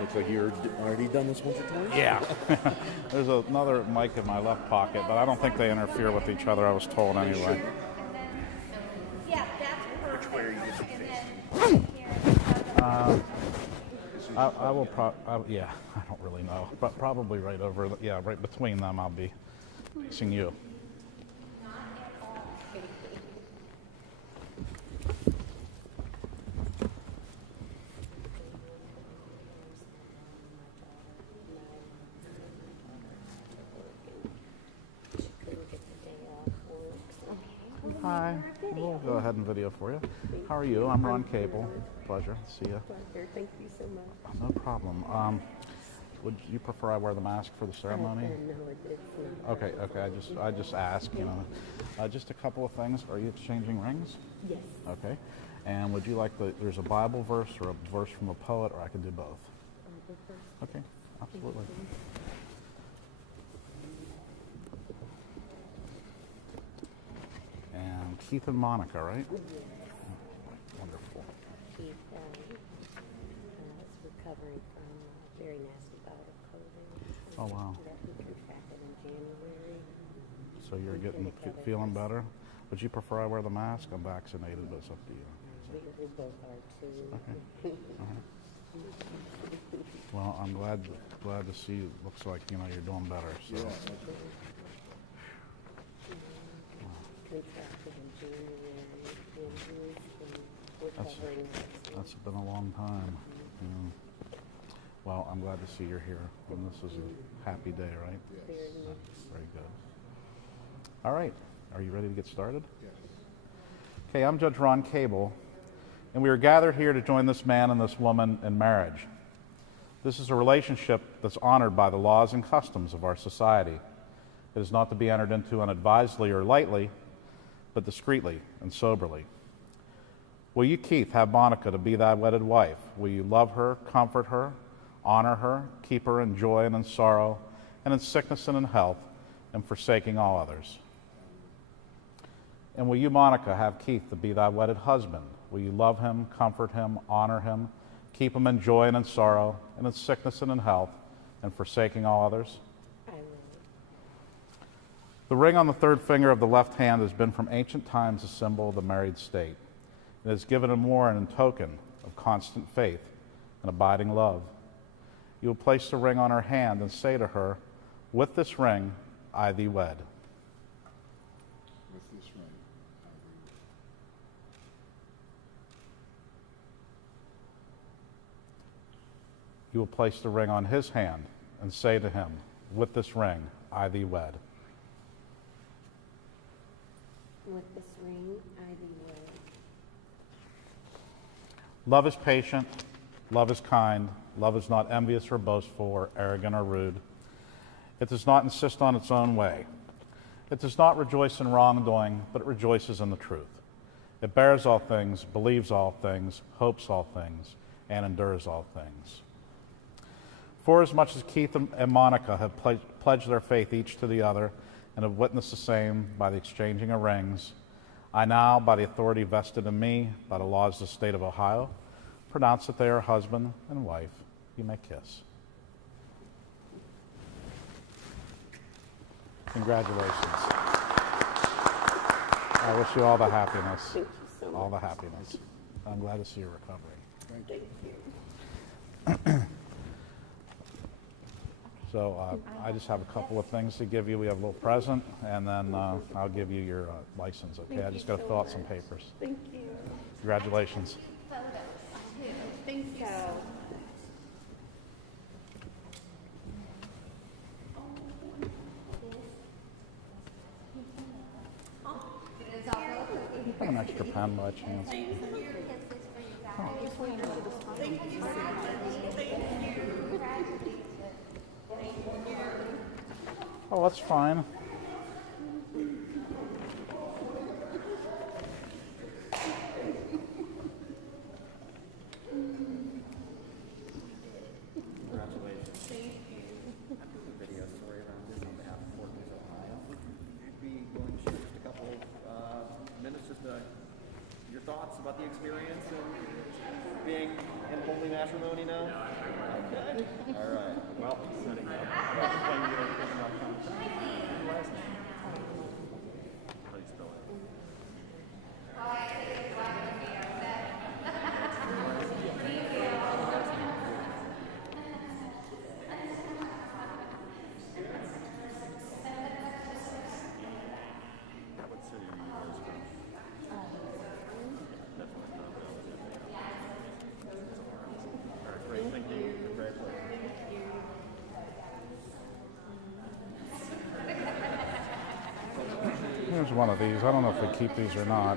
Looks like you're already done this once or twice. Yeah. There's another mic in my left pocket, but I don't think they interfere with each other, I was told anyway. Which way are you going to face? I will yeah, I don't really know. But probably right over, right between them I'll be facing you. Hi. We'll go ahead and video for you. How are you? I'm Ron Cable. Pleasure. See you. Pleasure. Thank you so much. No problem. Would you prefer I wear the mask for the ceremony? No, it's not. Okay. I just ask, you know. Just a couple of things. Are you exchanging rings? Yes. Okay. And would you like there's a Bible verse or a verse from a poet, or I can do both? Okay. Absolutely. And Keith and Monica, right? Yes. Wonderful. Keith is recovering from a very nasty bout of COVID. Oh, wow. That he contracted in January. So you're feeling better? Would you prefer I wear the mask? I'm vaccinated, but it's up to you. We both are too. Okay. All right. Well, I'm glad to see. It looks like you're doing better. So. Contracted in January, and he's been recovering. That's been a long time. Yeah. Well, I'm glad to see you're here, and this is a happy day, right? Very much. Very good. All right. Are you ready to get started? Yes. Okay, I'm Judge Ron Cable, and we are gathered here to join this man and this woman in marriage. This is a relationship that's honored by the laws and customs of our society. It is not to be entered into unadvisedly or lightly, but discreetly and soberly. Will you, Keith, have Monica to be thy wedded wife? Will you love her, comfort her, honor her, keep her in joy and in sorrow, and in sickness and in health, and forsaking all others? And will you, Monica, have Keith to be thy wedded husband? Will you love him, comfort him, honor him, keep him in joy and in sorrow, and in sickness and in health, and forsaking all others? I will. The ring on the third finger of the left hand has been from ancient times a symbol of the married state. It has given a more in token of constant faith and abiding love. You will place the ring on her hand and say to her, "With this ring I thee wed." With this ring, You will place the ring on his hand and say to him, "With this ring I thee wed." With this ring, I thee wed. Love is patient, love is kind, love is not envious or boastful or arrogant or rude. It does not insist on its own way. It does not rejoice in wrongdoing, but it rejoices in the truth. It bears all things, believes all things, hopes all things, and endures all things. Forasmuch as Keith and Monica have pledged their faith each to the other and have witnessed the same by the exchanging of rings, I now, by the authority vested in me by the laws of the state of Ohio, pronounce that they are husband and wife. You may kiss. Congratulations. I wish you all the happiness. Thank you so much. All the happiness. I'm glad to see you recovering. Thank you. So I just have a couple of things to give you. We have a little present, and then I'll give you your license, okay? I just got to fill out some papers. Thank you. Congratulations. Thank you. Have an extra pen by chance. Oh, that's fine. Congratulations. Thank you. A video story around this on behalf of Fort News, Ohio. You'd be willing to share just a couple minutes, just your thoughts about the experience and being in holy matrimony now? Okay. one of these. I don't know if we keep these or not.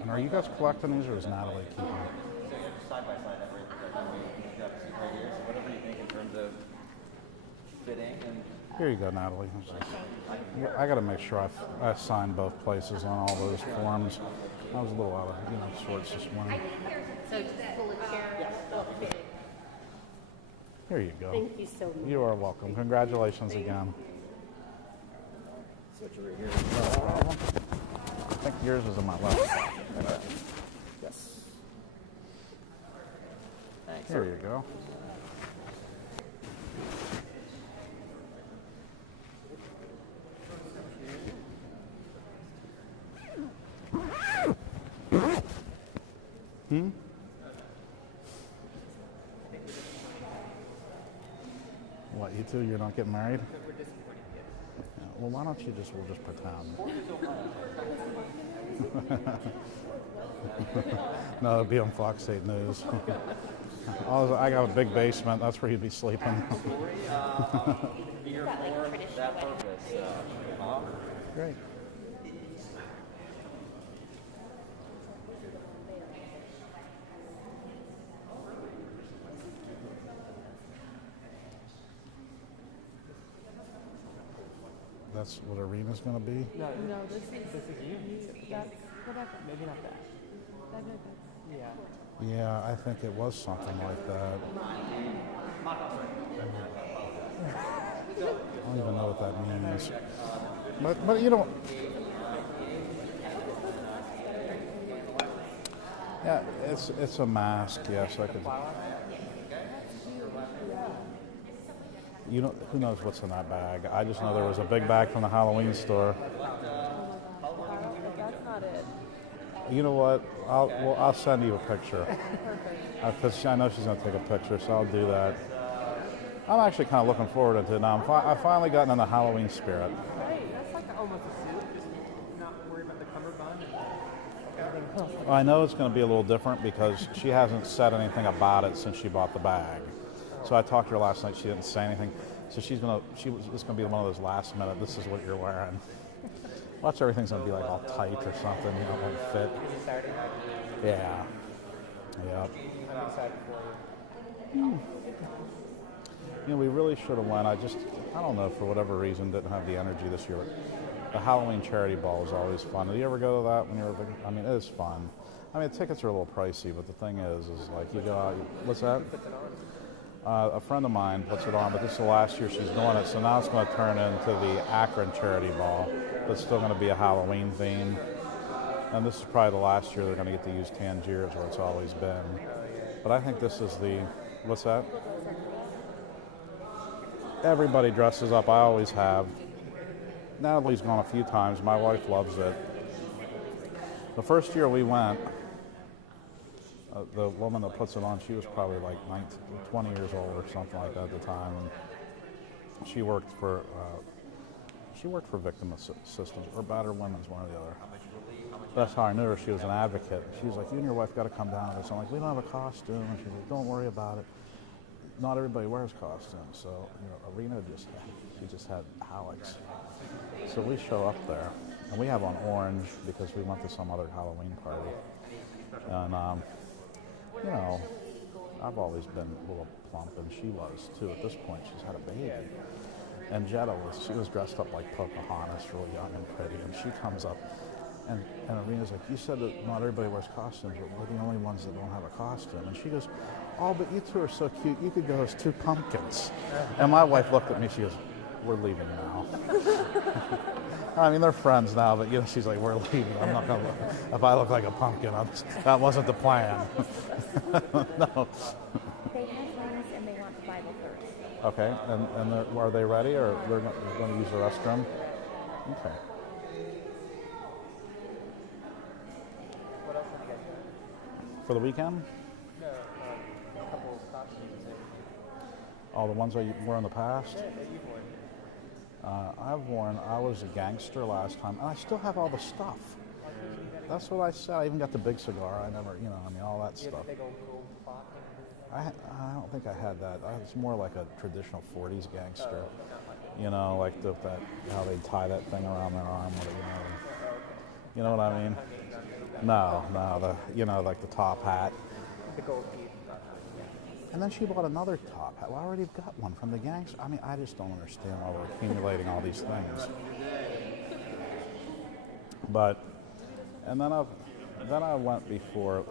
And are you guys collecting these, or is Natalie keeping them? Side by side, everything. You have a seat right here, so whatever you think in terms of fitting and. Here you go, Natalie. I got to make sure I sign both places on all those forms. I was a little out of sorts this morning. So just pull a chair. Here you go. Thank you so much. You are welcome. Congratulations again. Switch over here. No problem. I think yours is on my left. Yes. Thanks. Here you go. What, you two, you're not getting married? Yeah, well, why don't we'll just pretend. No, it'll be on Fox 8 News. I got a big basement, that's where you'd be sleeping. Here for that purpose. Great. That's what arena's going to be? No, this is you. That's whatever. Maybe not that. Yeah. Yeah, I think it was something like that. I don't even know what that means. But you don't. Yeah, it's a mask. Yes, I could. Who knows what's in that bag? I just know there was a big bag from the Halloween store. That's not it. You know what? I'll send you a picture. Because I know she's going to take a picture, so I'll do that. I'm actually kind of looking forward to it now. I've finally gotten in the Halloween spirit. Hey, that's like almost a suit. Just not worry about the cummerbund and everything else. I know it's going to be a little different because she hasn't said anything about it since she bought the bag. So I talked to her last night. She didn't say anything. So it's going to be one of those last minute, this is what you're wearing. Watch, everything's going to be like all tight or something. You know, it won't fit. Yeah. Yeah. I'm excited for you. We really should have went. I don't know, for whatever reason, didn't have the energy this year. The Halloween charity ball is always fun. Did you ever go to that when you were big? I mean, it is fun. I mean, tickets are a little pricey, but the thing is like you go out, what's that? A friend of mine puts it on, but this is the last year she's doing it, so now it's going to turn into the Akron charity ball. But it's still going to be a Halloween theme. And this is probably the last year they're going to get to use Tangiers, where it's always been. But I think this is the, what's that? Everybody dresses up. I always have. Natalie's gone a few times. My wife loves it. The first year we went, the woman that puts it on, she was probably like 20 years old or something like that at the time. And she worked for Victim Assistance or Battered Women's, one or the other. That's how I knew her. She was an advocate. She was like, you and your wife got to come down to this. I'm like, we don't have a costume. And she's like, don't worry about it. Not everybody wears costumes. So, Arena she just had Alex. So we show up there. And we have on orange because we went to some other Halloween party. And, I've always been a little plump, and she was too. At this point, she's had a baby. And Jetta was dressed up like Pocahontas, really young and pretty. And she comes up, and Arena's like, you said that not everybody wears costumes, but we're the only ones that don't have a costume. And she goes, oh, but you two are so cute. You could go as two pumpkins. And my wife looked at me. She goes, we're leaving now. I mean, they're friends now, but she's like, we're leaving. I'm not gonna. If I look like a pumpkin, that wasn't the plan. No. They have rings and they want the Bible first. Okay, and are they ready, or they're going to use the restroom? Okay. What else did you guys do? For the weekend? No, a couple of costumes and All the ones that you wore in the past? that you've worn. I was a gangster last time, and I still have all the stuff. That's what I said. I even got the big cigar. I never, all that You have stuff. a big old gold clock. I don't think I had that. I was more like a traditional 40s gangster. You know, like that how they tie that thing around their arm. You know what I mean? No, like the top hat. The gold teeth. And then she bought another top hat. Well, I already got one from the gangster. I mean, I just don't understand why we're accumulating all these things. But, and then I went before,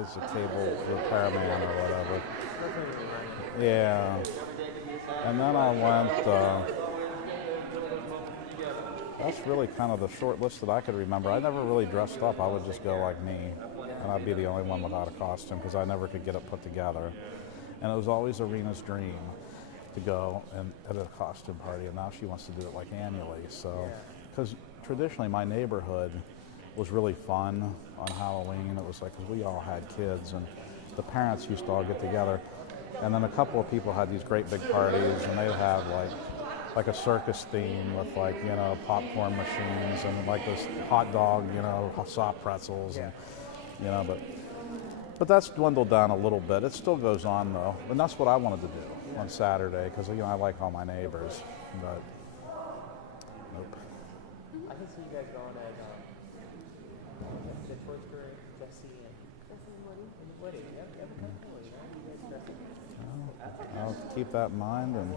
as a cable repairman or whatever. Yeah. And then I went, that's really kind of the short list that I could remember. I never really dressed up. I would just go like me. And I'd be the only one without a costume because I never could get it put together. And it was always Arena's dream to go and at a costume party, and now she wants to do it like annually. So, because traditionally my neighborhood was really fun on Halloween. It was like, because we all had kids, and the parents used to all get together. And then a couple of people had these great big parties, and they'd have like a circus theme with like, popcorn machines and like this hot dog, soft pretzels, and but that's dwindled down a little bit. It still goes on though, and that's what I wanted to do on Saturday because I like all my neighbors. But nope. I can see you guys going as the Twister, Jesse, and Woody. You have a kind of cool, you guys I'll keep that in mind, and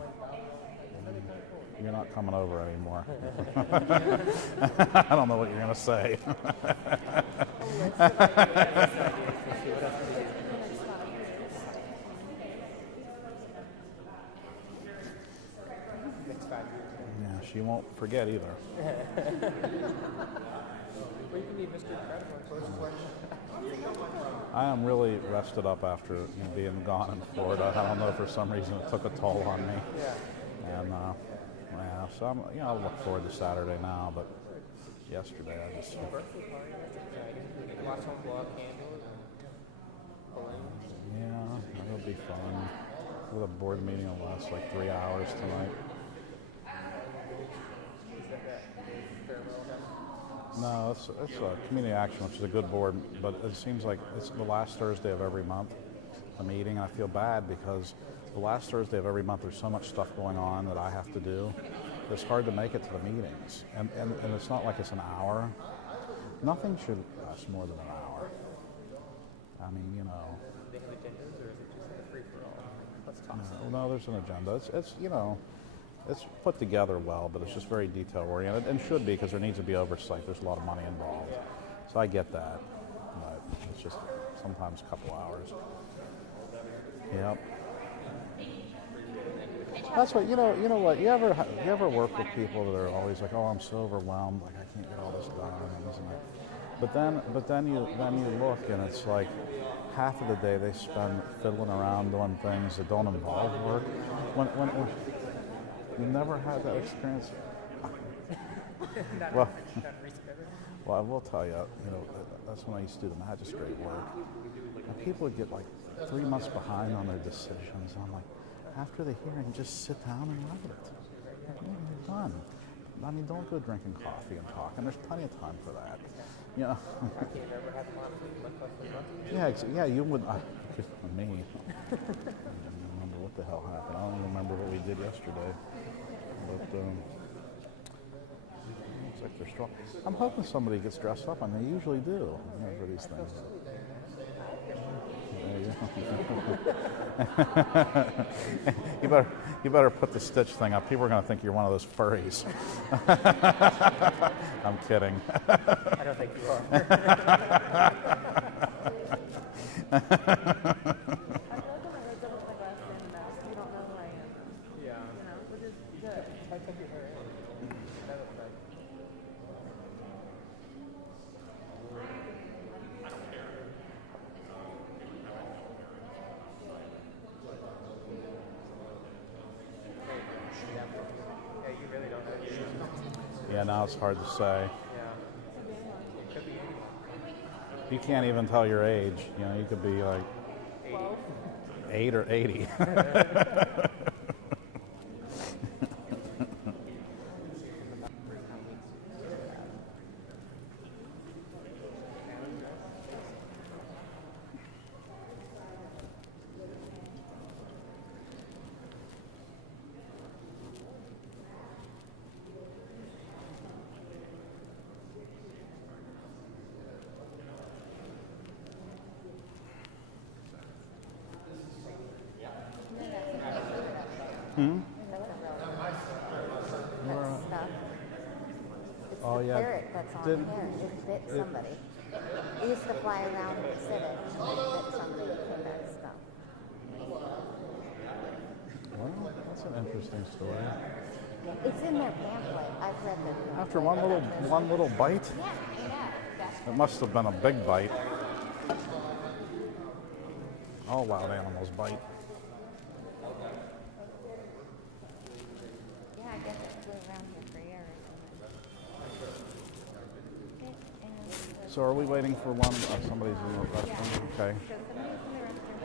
you're not coming over anymore. I don't know what you're going to say. Yeah, she won't forget either. I am really rested up after being gone in Florida. I don't know, for some reason it took a toll on me. And so I look forward to Saturday now, but yesterday I just... Yeah, it'll be fun. The board meeting will last like 3 hours tonight. No, it's a community action, which is a good board, but it seems like it's the last Thursday of every month, the meeting. I feel bad because the last Thursday of every month there's so much stuff going on that I have to do. It's hard to make it to the meetings, and it's not like it's an hour. Nothing should last more than an hour. I mean, They have agendas, or is it just a free-for-all? Let's talk. No, there's an agenda. It's put together well, but it's just very detail-oriented, and should be because there needs to be oversight. There's a lot of money involved. So I get that, but it's just sometimes a couple hours. Yep. That's what, you know what, you ever work with people that are always like, oh, I'm so overwhelmed, like I can't get all this done, and this and that. But then you look, and it's like half of the day they spend fiddling around doing things that don't involve work. When you never had that experience. Well, I will tell you, that's when I used to do the magistrate work. And people would get like 3 months behind on their decisions. And I'm like, after the hearing, just sit down and write it. You're done. I mean, don't go drinking coffee and talking. There's plenty of time for that. Yeah, you would. Me. I don't remember what the hell happened. I don't even remember what we did yesterday. But looks like they're strong. I'm hoping somebody gets dressed up, and they usually do for these things. You better put the Stitch thing up. People are going to think you're one of those furries. I'm kidding. I don't think you are. Yeah, now it's hard to say. You can't even tell your age. You could be like 8 or 80. That's stuff. It's Oh, the yeah. ferret that's on Didn't- here. It bit somebody. It used to fly around the civic and it bit somebody that came out of stuff. Well, that's an interesting story. It's in their pamphlet. I've read the After one little bite, Yeah, I know. it must have been a big bite. All wild animals bite. Yeah, I guess it flew around here for air or something. So are we waiting for one? Somebody's in the restroom. Okay. So somebody's in the restroom.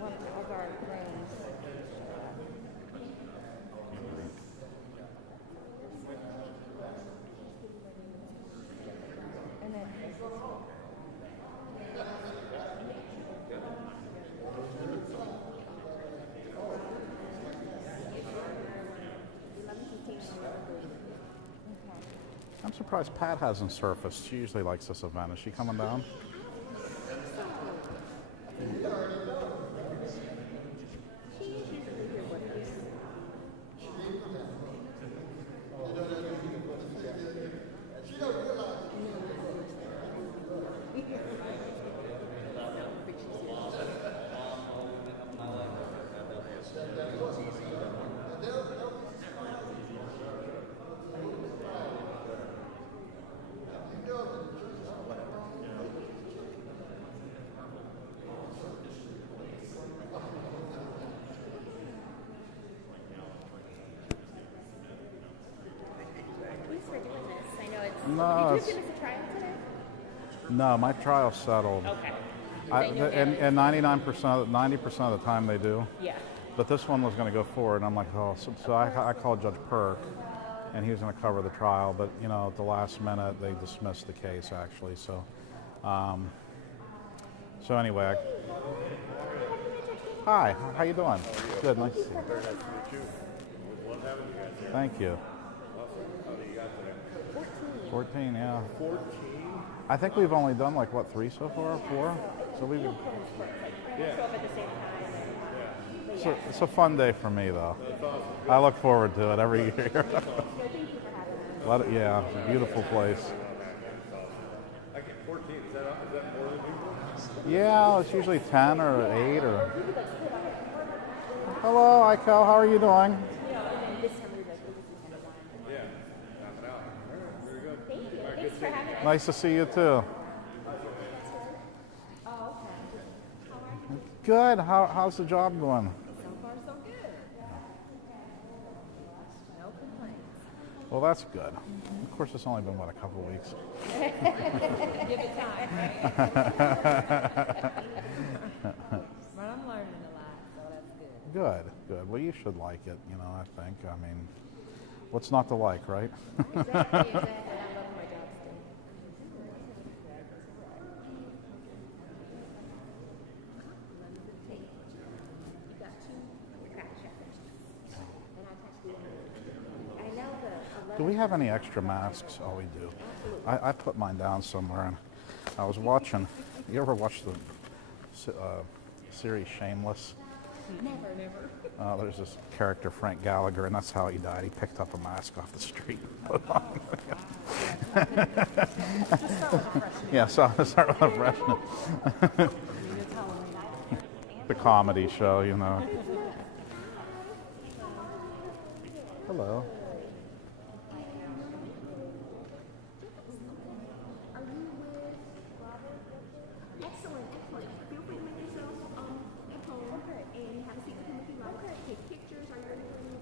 One of our rooms. And then I'm surprised Pat hasn't surfaced. She usually likes this event. Is she coming down? Thanks for doing this. I know it's. No, Did it's- you give us a trial today? No, my trial's settled. Okay. And 99%, 90% of the time they do. Yeah. But this one was going to go forward, and I'm like, oh. So I called Judge Perk, and he was going to cover the trial. But you know, at the last minute, they dismissed the case actually. So, so anyway. Hi, how you doing? Good, nice to see you. Very nice to meet you. It was one having you guys here. Thank you. Awesome. How many you got today? 14, yeah. 14? I think we've only done like what, 3 so far? 4? So we. Show up at the same time. It's a fun day for me though. That's awesome. I look forward to it every year. So thank you for having us. Yeah, it's a beautiful place. I get 14. Is that more than usual? Yeah, it's usually 10 or 8 or. Hello, Iko. How are you doing? This time we like this is Yeah. Knock it out. All right. Very good. Thank you. Thanks for having us. Nice to see you too. Oh, okay. How are you? Good. How's the job going? So far, so good. No complaints. Well, that's good. Of course, it's only been what, a couple of weeks. Give it time, right? But I'm learning a lot, so that's good. Good, good. Well, you should like it. You know, I think. I mean, what's not to like, right? Exactly. I love my job still. You got 2 crack checkers. And I know the Do we have any extra masks? Oh, we do. I put mine down somewhere, and I was watching. You ever watch the series Shameless? never. There's this character, Frank Gallagher, and that's how he died. He picked up a mask off the street. Yeah, so I start with a freshman. The comedy show, you know. Hello. Excellent, excellent. Feel free to make yourself at home and have a seat with him if you like. Take pictures. Are you ready for me?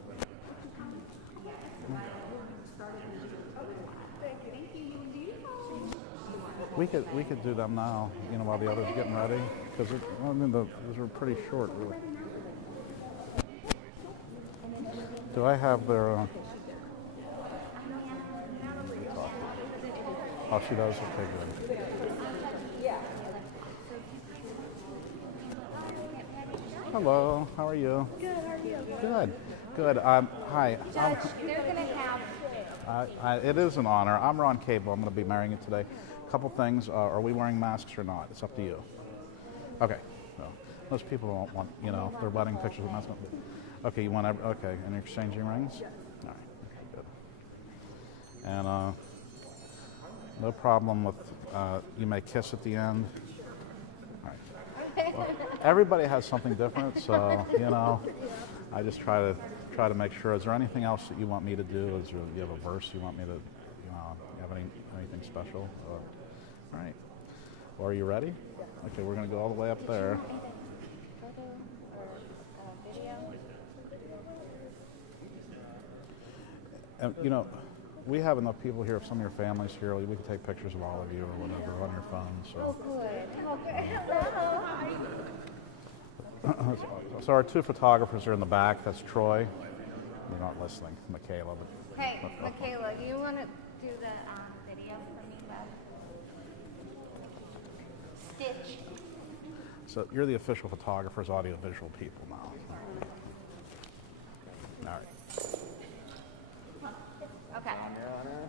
Okay, excellent. We'll get started in just a little while. Thank you. Beautiful. We could do them now, you know, while the others are getting ready, because I mean those are pretty short. Really. Do I have their? Oh, she does. Okay, good. Hello. How are you? Good, how are you? Good. Good. Hi. Judge, they're going to have It is an honor. I'm Ron Cable. I'm going to be marrying you today. Couple things. Are we wearing masks or not? It's up to you. Okay. So, most people don't want, you know, their wedding pictures with masks. Okay, you want okay, and you're exchanging rings? Yes. All right, okay, good. And no problem with, you may kiss at the end. All right. Well, everybody has something different, so, you know, I just try to make sure. Is there anything else that you want me to do? Is there, you have a verse you want me to, you know, you have anything special? All right. Well, are you ready? Okay, we're going to go all the way up there. Photo or video? And, you know, we have enough people here. If some of your family's here, we can take pictures of all of you or whatever on your phone. Oh, So, good. Oh, good. Hello. so our two photographers are in the back. That's Troy. You're not listening, Michaela. But, Hey, Michaela, do you want to do the video for me, bud? Stitch. so you're the official photographers, audio-visual people now. All right. Okay.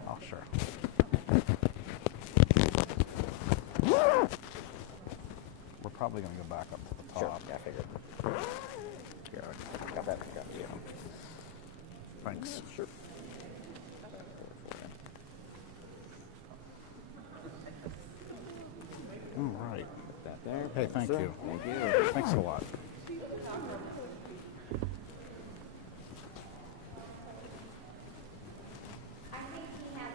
Oh, sure. We're probably going to go back up to the top. Sure, yeah, I figured. Yeah, got that, yeah. Thanks. Sure. All right. Put that there. Hey, thank Sir. you. Thank you. Thanks a lot. I think he has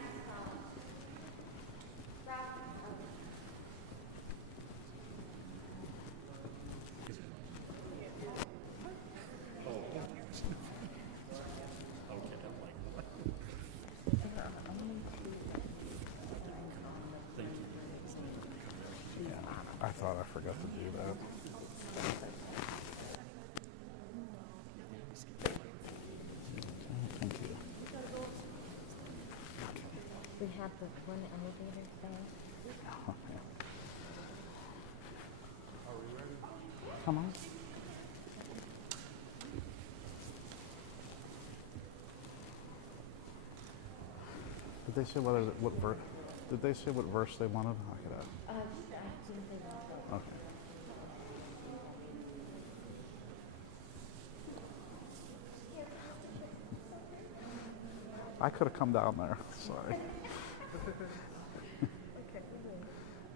I thought I forgot to do that. Thank you. We have the one elevator there. Come on. Did they say what verse? Did they say what verse they wanted? I could ask. Okay. I could have come down there. Sorry.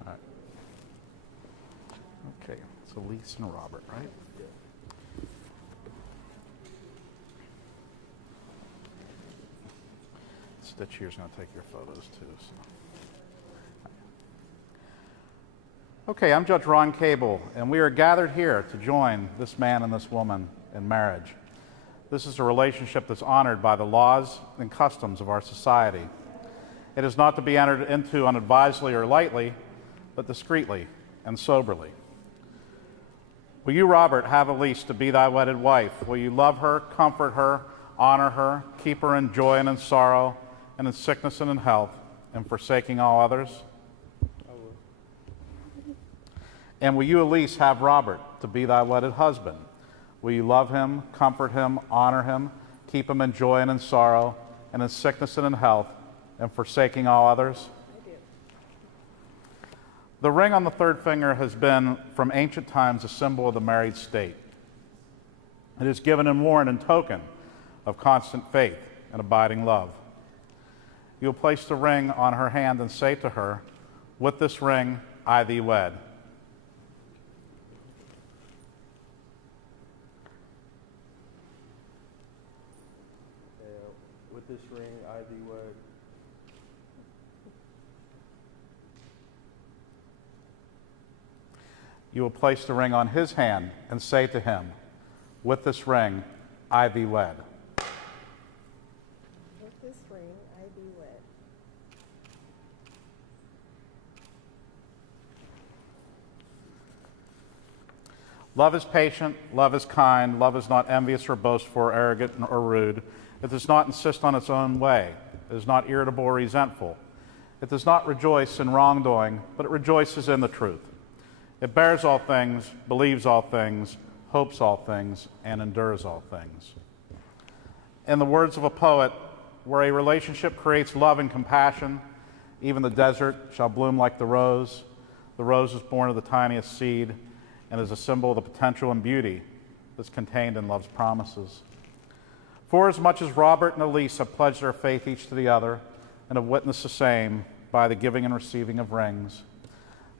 All right. Okay. So Lisa and Robert, right? Stitch here's going to take your photos too. So. Okay, I'm Judge Ron Cable, and we are gathered here to join this man and this woman in marriage. This is a relationship that's honored by the laws and customs of our society. It is not to be entered into unadvisedly or lightly, but discreetly and soberly. Will you, Robert, have Elise to be thy wedded wife? Will you love her, comfort her, honor her, keep her in joy and in sorrow, and in sickness and in health, and forsaking all others? And will you, Elise, have Robert to be thy wedded husband? Will you love him, comfort him, honor him, keep him in joy and in sorrow, and in sickness and in health, and forsaking all others? I do. The ring on the third finger has been, from ancient times, a symbol of the married state. It is given and worn in token of constant faith and abiding love. You will place the ring on her hand and say to her, "With this ring I thee wed." With this ring, I thee wed. You will place the ring on his hand and say to him, "With this ring I thee wed." With this ring, I thee wed. Love is patient, love is kind, love is not envious or boastful or arrogant or rude. It does not insist on its own way. It is not irritable or resentful. It does not rejoice in wrongdoing, but it rejoices in the truth. It bears all things, believes all things, hopes all things, and endures all things. In the words of a poet, where a relationship creates love and compassion, even the desert shall bloom like the rose. The rose is born of the tiniest seed and is a symbol of the potential and beauty that's contained in love's promises. For as much as Robert and Elise have pledged their faith each to the other and have witnessed the same by the giving and receiving of rings,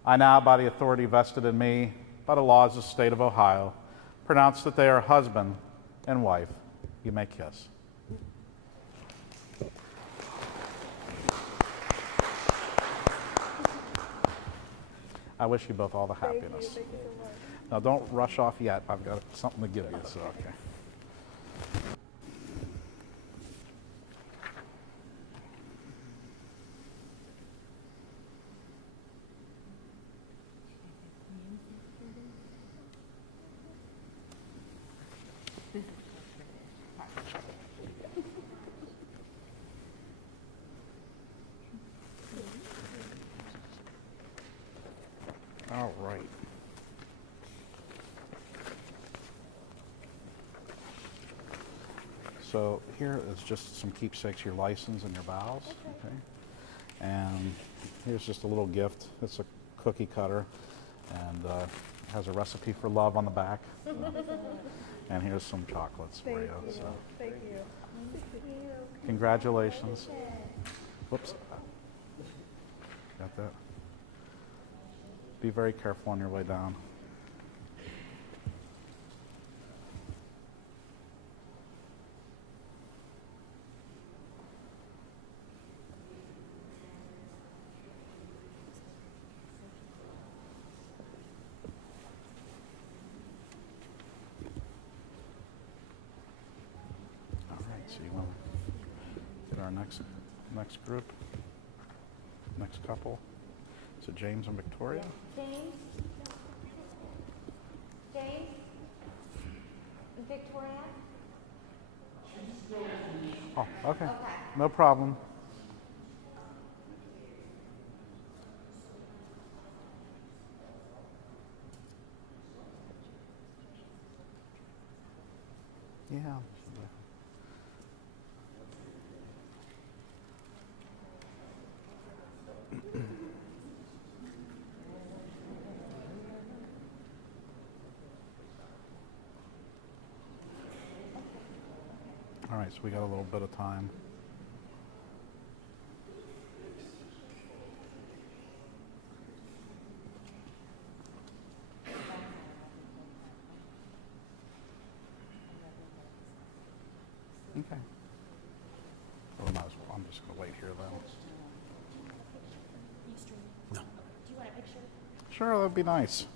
I now, by the authority vested in me by the laws of the state of Ohio, pronounce that they are husband and wife. You may kiss. I wish you both all the happiness. Thank you so much. Now don't rush off yet. I've got something to give you, so okay. All right. So here is just some keepsakes, your license and your vows. Okay. And here's just a little gift. It's a cookie cutter and has a recipe for love on the back. And here's some chocolates for you. So. Thank you. Congratulations. Whoops. Got that? Be very careful on your way down. All right, so you want to get our next group, next couple. So James and Victoria. James? James? Victoria? Oh, okay. No problem. Yeah. All right, so we got a little bit of time. Okay. Well, might as well. I'm just going to wait here then. Do you want a picture? Sure, that'd be nice.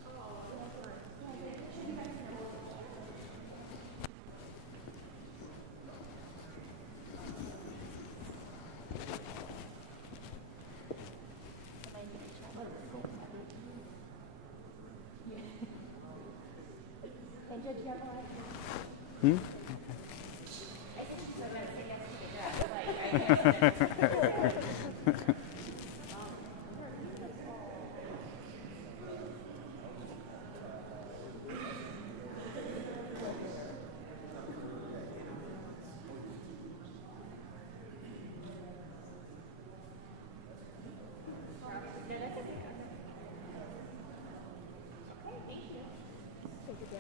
Hmm?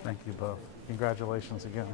Thank you both. Congratulations again.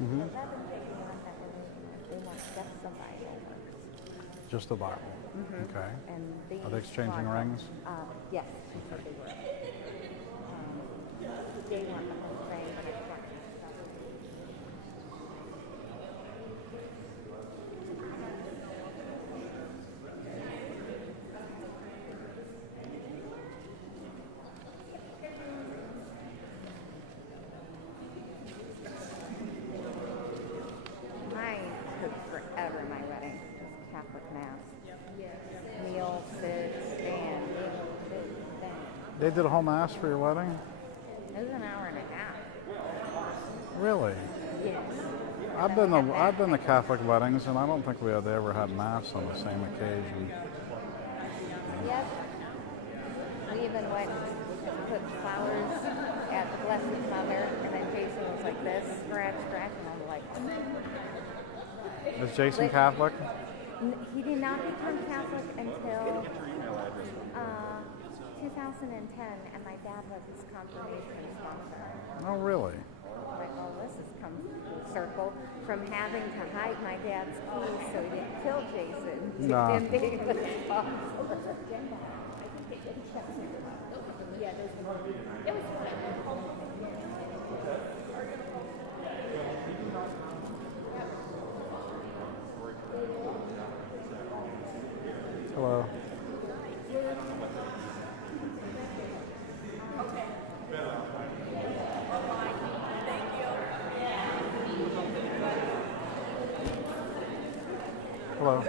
Mm-hmm. But I've been taking on that they want just the Bible. Just the Bible. Okay. And these Are they exchanging want- rings? Yes, he said they were. They want the whole thing, but it's not. Mine took forever, my wedding. Just Catholic Mass. Meal, sit, stand, meal, sit, stand. They did a whole mass for your wedding? It was an hour and a half. Really? Yes. I've been to Catholic weddings, and I don't think they ever had mass on the same occasion. Yep. We even went to put flowers at the Blessed Mother, and then Jason was like this, scratch, scratch, and I was like, Is Jason Catholic? He did not become Catholic until 2010, and my dad was his confirmation sponsor. Oh, really? I'm like, well, this has come full circle from having to hide my dad's keys so he didn't kill Jason to Nah. him being the sponsor. Yeah, it was fun. Hello. Hello.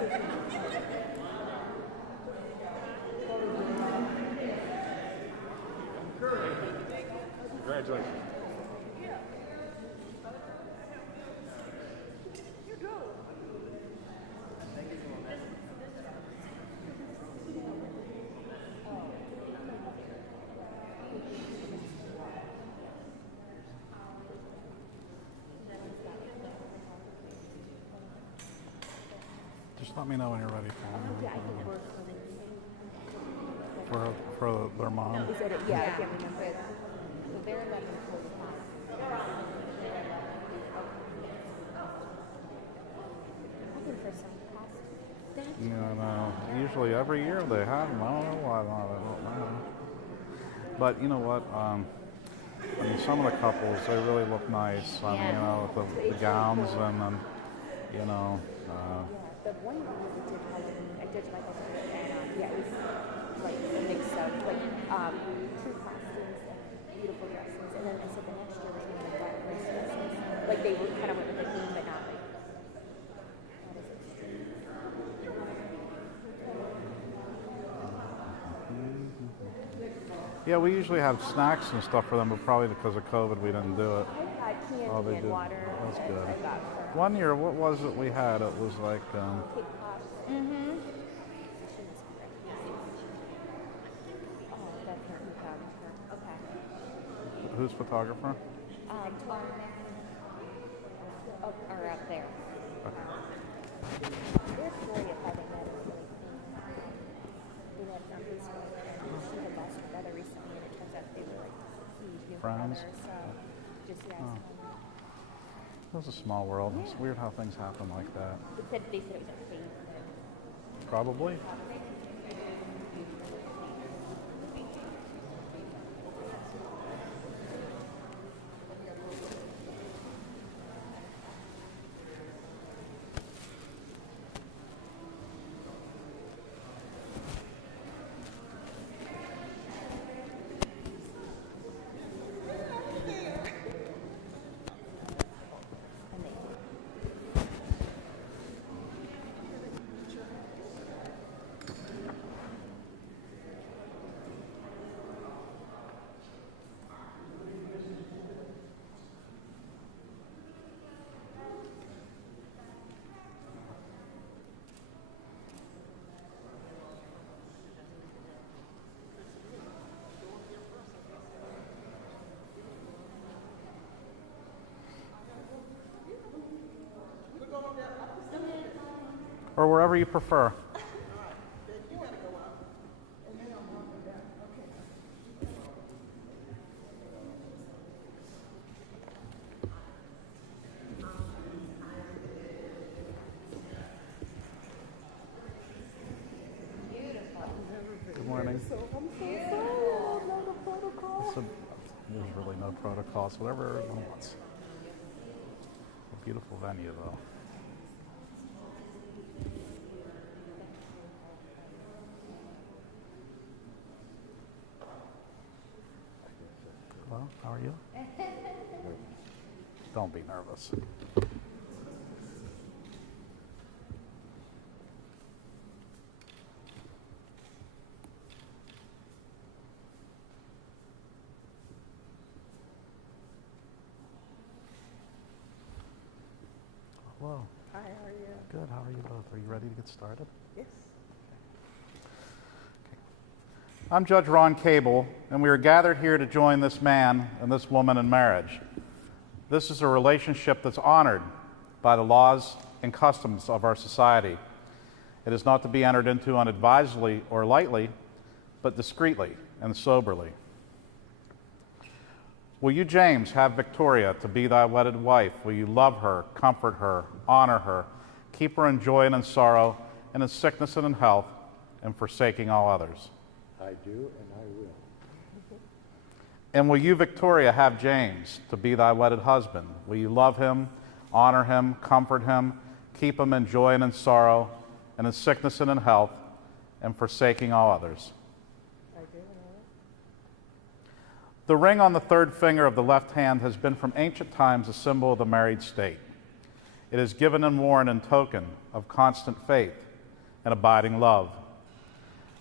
Congratulations. Just let me know when you're ready for their mom. Yeah, I can't remember it. So they're 11:45. Looking for some costumes. You know, usually every year they have them. I don't know why not. I don't know. But you know what? I mean, some of the couples, they really look nice. I mean, you know, with the gowns and then, you know. The one that we did Halloween, Judge Michael did it, and yeah, it was like a mix of like true costumes and beautiful dresses, and then I said the next year we're doing like black dress dresses, like they were kind of went with the theme, but not like what is it? Yeah, we usually have snacks and stuff for them, but probably because of COVID, we didn't do it. I had candy Oh, they and did. water. That's good. I got from One year, what was it we had? It was like, Kid Pops. Mm-hmm. She was great. Oh, that's her photographer. Okay. who's photographer? Or up there. Their story of having met is really cool. We had numbers from and she had lost her brother recently, and it turns out they were like huge new Friends? brothers. So just It was a small world. It's weird how things happen like that. they said it was a fate. Probably. Or wherever you prefer. So I'm so sorry. I know the protocol. So, there's really no protocols, whatever everyone wants. A beautiful venue, though. Hello, how are you? Don't be nervous. Hello. Hi, how are you? Good. How are you both? Are you ready to get started? Yes. I'm Judge Ron Cable, and we are gathered here to join this man and this woman in marriage. This is a relationship that's honored by the laws and customs of our society. It is not to be entered into unadvisedly or lightly, but discreetly and soberly. Will you, James, have Victoria to be thy wedded wife? Will you love her, comfort her, honor her, keep her in joy and in sorrow, and in sickness and in health, and forsaking all others? I do, and I will. And will you, Victoria, have James to be thy wedded husband? Will you love him, honor him, comfort him, keep him in joy and in sorrow, and in sickness and in health, and forsaking all others? I do, and I will. The ring on the third finger of the left hand has been from ancient times a symbol of the married state. It is given and worn in token of constant faith and abiding love.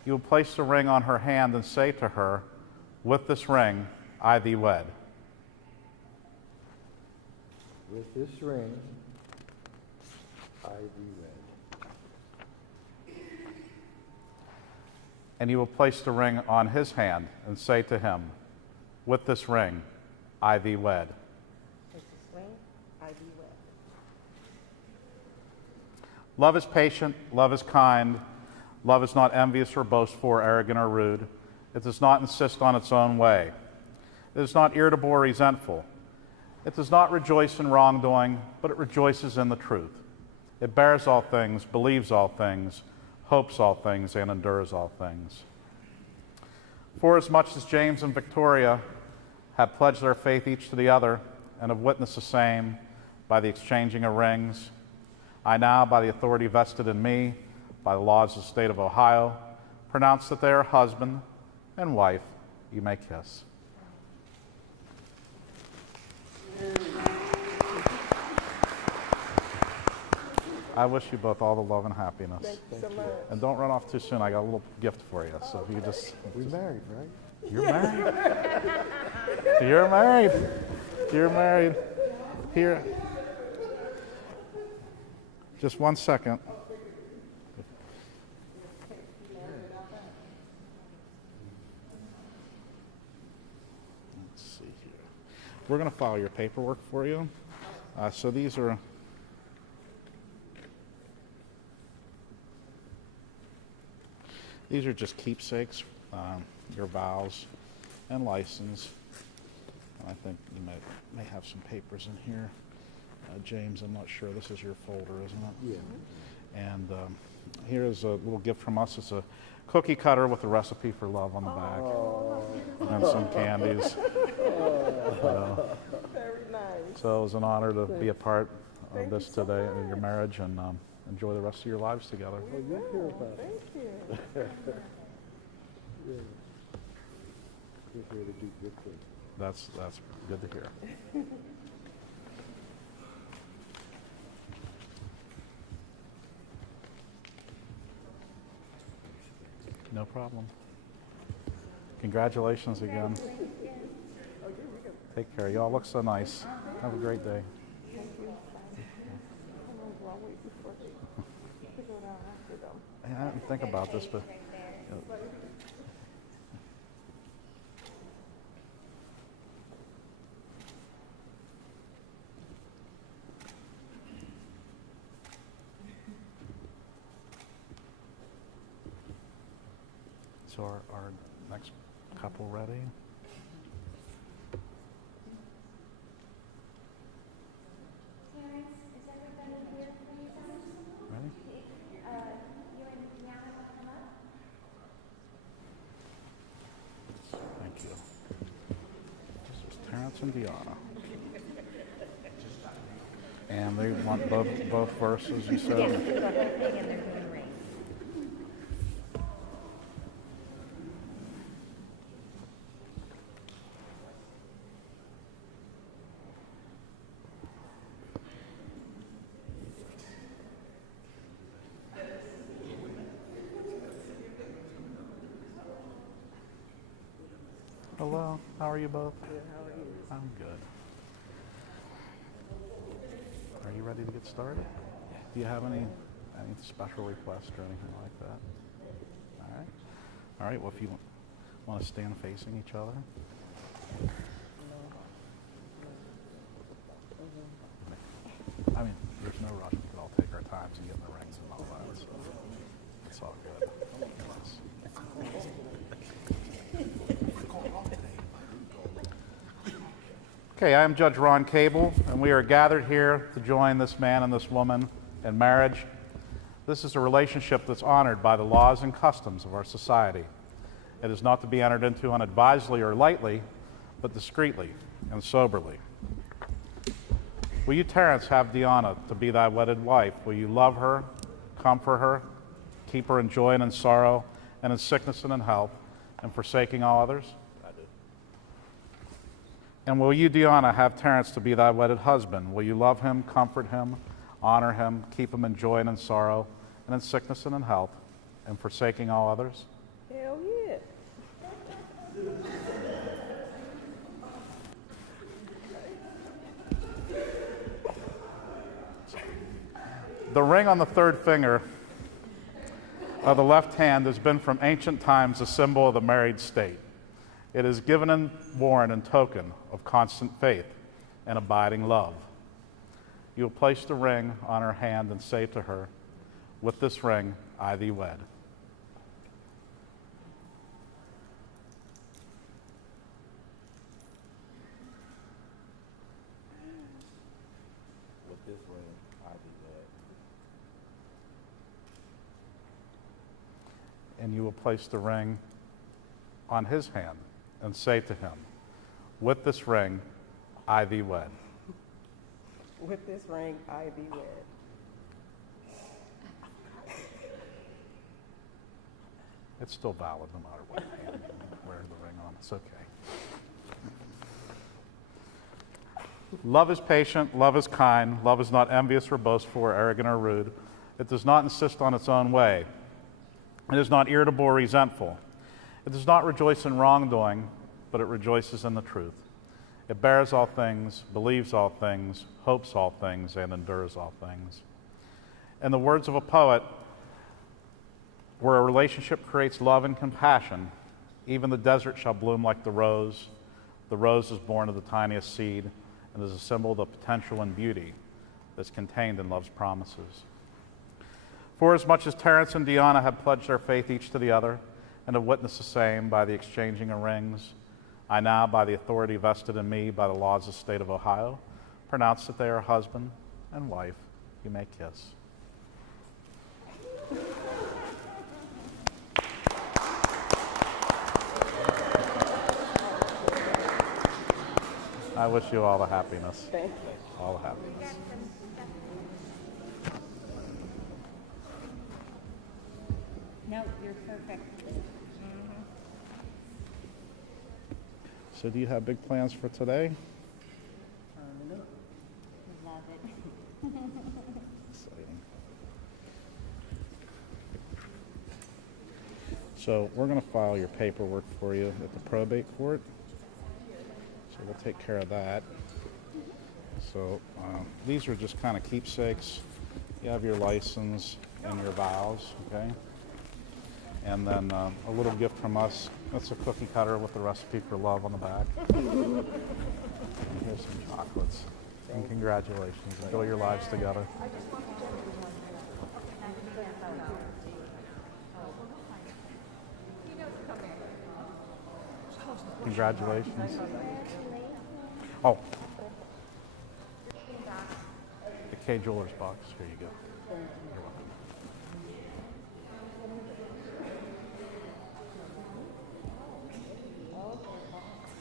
You will place the ring on her hand and say to her, "With this ring, I thee wed." With this ring, I thee wed. And you will place the ring on his hand and say to him, "With this ring, I thee wed." With this ring, I be wed. Love is patient, love is kind, love is not envious or boastful or arrogant or rude. It does not insist on its own way. It is not irritable or resentful. It does not rejoice in wrongdoing, but it rejoices in the truth. It bears all things, believes all things, hopes all things, and endures all things. For as much as James and Victoria have pledged their faith each to the other and have witnessed the same by the exchanging of rings, I now, by the authority vested in me by the laws of the state of Ohio, pronounce that they are husband and wife. You may kiss. I wish you both all the love and happiness. Thank you so much. And don't run off too soon. I got a little gift for you. So if you just... We're married, right? You're married. You're married. You're married. Here. Just 1 second. Let's see here. We're going to file your paperwork for you. So these are... These are just keepsakes, your vows and license. I think you may have some papers in here. James, I'm not sure. This is your folder, isn't it? Yeah. And here is a little gift from us. It's a cookie cutter with a recipe for love on the back. And some candies. Very nice. So it was an honor to be a part of this today in your marriage, and enjoy the rest of your lives together. Well, you'll hear about it. Thank you. Yeah. You're here to do good things. That's good to hear. No problem. Congratulations again. Take care. Y'all look so nice. Have a great day. I'll wait before to go down after them. I didn't think about this, but so our next couple ready? Terrence, is everybody here, please? Ready? You and Deanna will come up. you. This is Terrence and Deanna. And they want both verses, you said? Yeah, do the whole thing and they're doing rings. Hello, how are you both? Good, how are you? I'm good. Are you ready to get started? Do you have any special requests or anything like that? All right. All right, well, if you want to stand facing each other. I mean, there's no rush. We can all take our times and get in the rings and all that. So it's all good. Okay, I am Judge Ron Cable, and we are gathered here to join this man and this woman in marriage. This is a relationship that's honored by the laws and customs of our society. It is not to be entered into unadvisedly or lightly, but discreetly and soberly. Will you, Terrence, have Deanna to be thy wedded wife? Will you love her, comfort her, keep her in joy and in sorrow, and in sickness and in health, and forsaking all others? And will you, Deanna, have Terrence to be thy wedded husband? Will you love him, comfort him, honor him, keep him in joy and in sorrow, and in sickness and in health, and forsaking all others? Hell yeah. The ring on the third finger of the left hand has been from ancient times a symbol of the married state. It is given and worn in token of constant faith and abiding love. You will place the ring on her hand and say to her, "With this ring I thee wed." With this ring I thee wed. And you will place the ring on his hand and say to him, "With this ring I thee wed." With this ring, I thee wed. It's still valid no matter what hand you wear the ring on. It's okay. Love is patient, love is kind, love is not envious or boastful or arrogant or rude. It does not insist on its own way. It is not irritable or resentful. It does not rejoice in wrongdoing, but it rejoices in the truth. It bears all things, believes all things, hopes all things, and endures all things. In the words of a poet, where a relationship creates love and compassion, even the desert shall bloom like the rose. The rose is born of the tiniest seed and is a symbol of the potential and beauty that's contained in love's promises. For as much as Terrence and Deanna have pledged their faith each to the other and have witnessed the same by the exchanging of rings, I now, by the authority vested in me by the laws of the state of Ohio, pronounce that they are husband and wife. You may kiss. I wish you all the happiness. Thank you. All the happiness. No, you're perfect. So do you have big plans for today? Love it. Exciting. So we're going to file your paperwork for you at the probate court. So we'll take care of that. So these are just kind of keepsakes. You have your license and your vows, okay? And then a little gift from us. That's a cookie cutter with the recipe for love on the back. And here's some chocolates. And congratulations. Enjoy your lives together. Congratulations. Oh. The K Jewelers box. Here you go. You're welcome.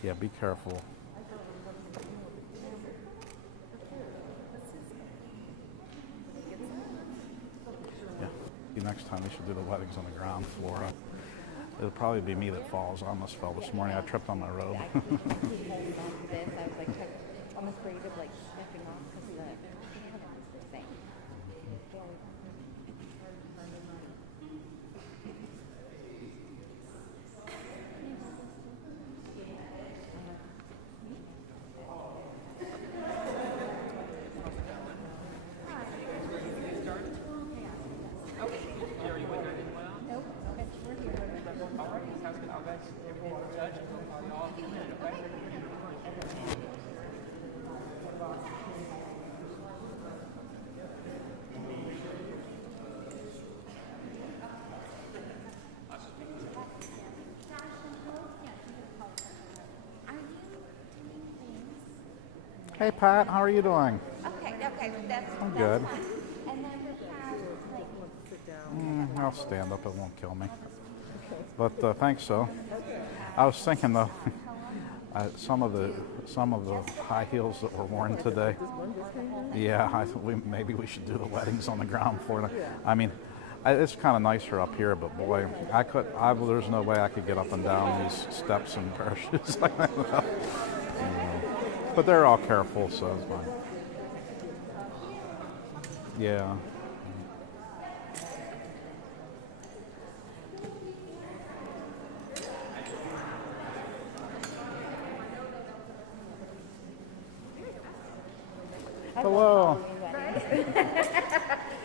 Yeah, be careful. Yeah, next time we should do the weddings on the ground floor. It'll probably be me that falls. I almost fell this morning. I tripped on my robe. I was like almost afraid of like stepping off because the piano was the same. Hey, Pat, how are you doing? Okay, that's I'm good. fine. And then we have like I'll stand up. It won't kill me. But thanks, so. I was thinking though, some of the high heels that were worn today. Yeah, maybe we should do the weddings on the ground floor. I mean, it's kind of nicer up here, but boy, there's no way I could get up and down these steps in pair of shoes. But they're all careful, so it's fine. Yeah. Hello.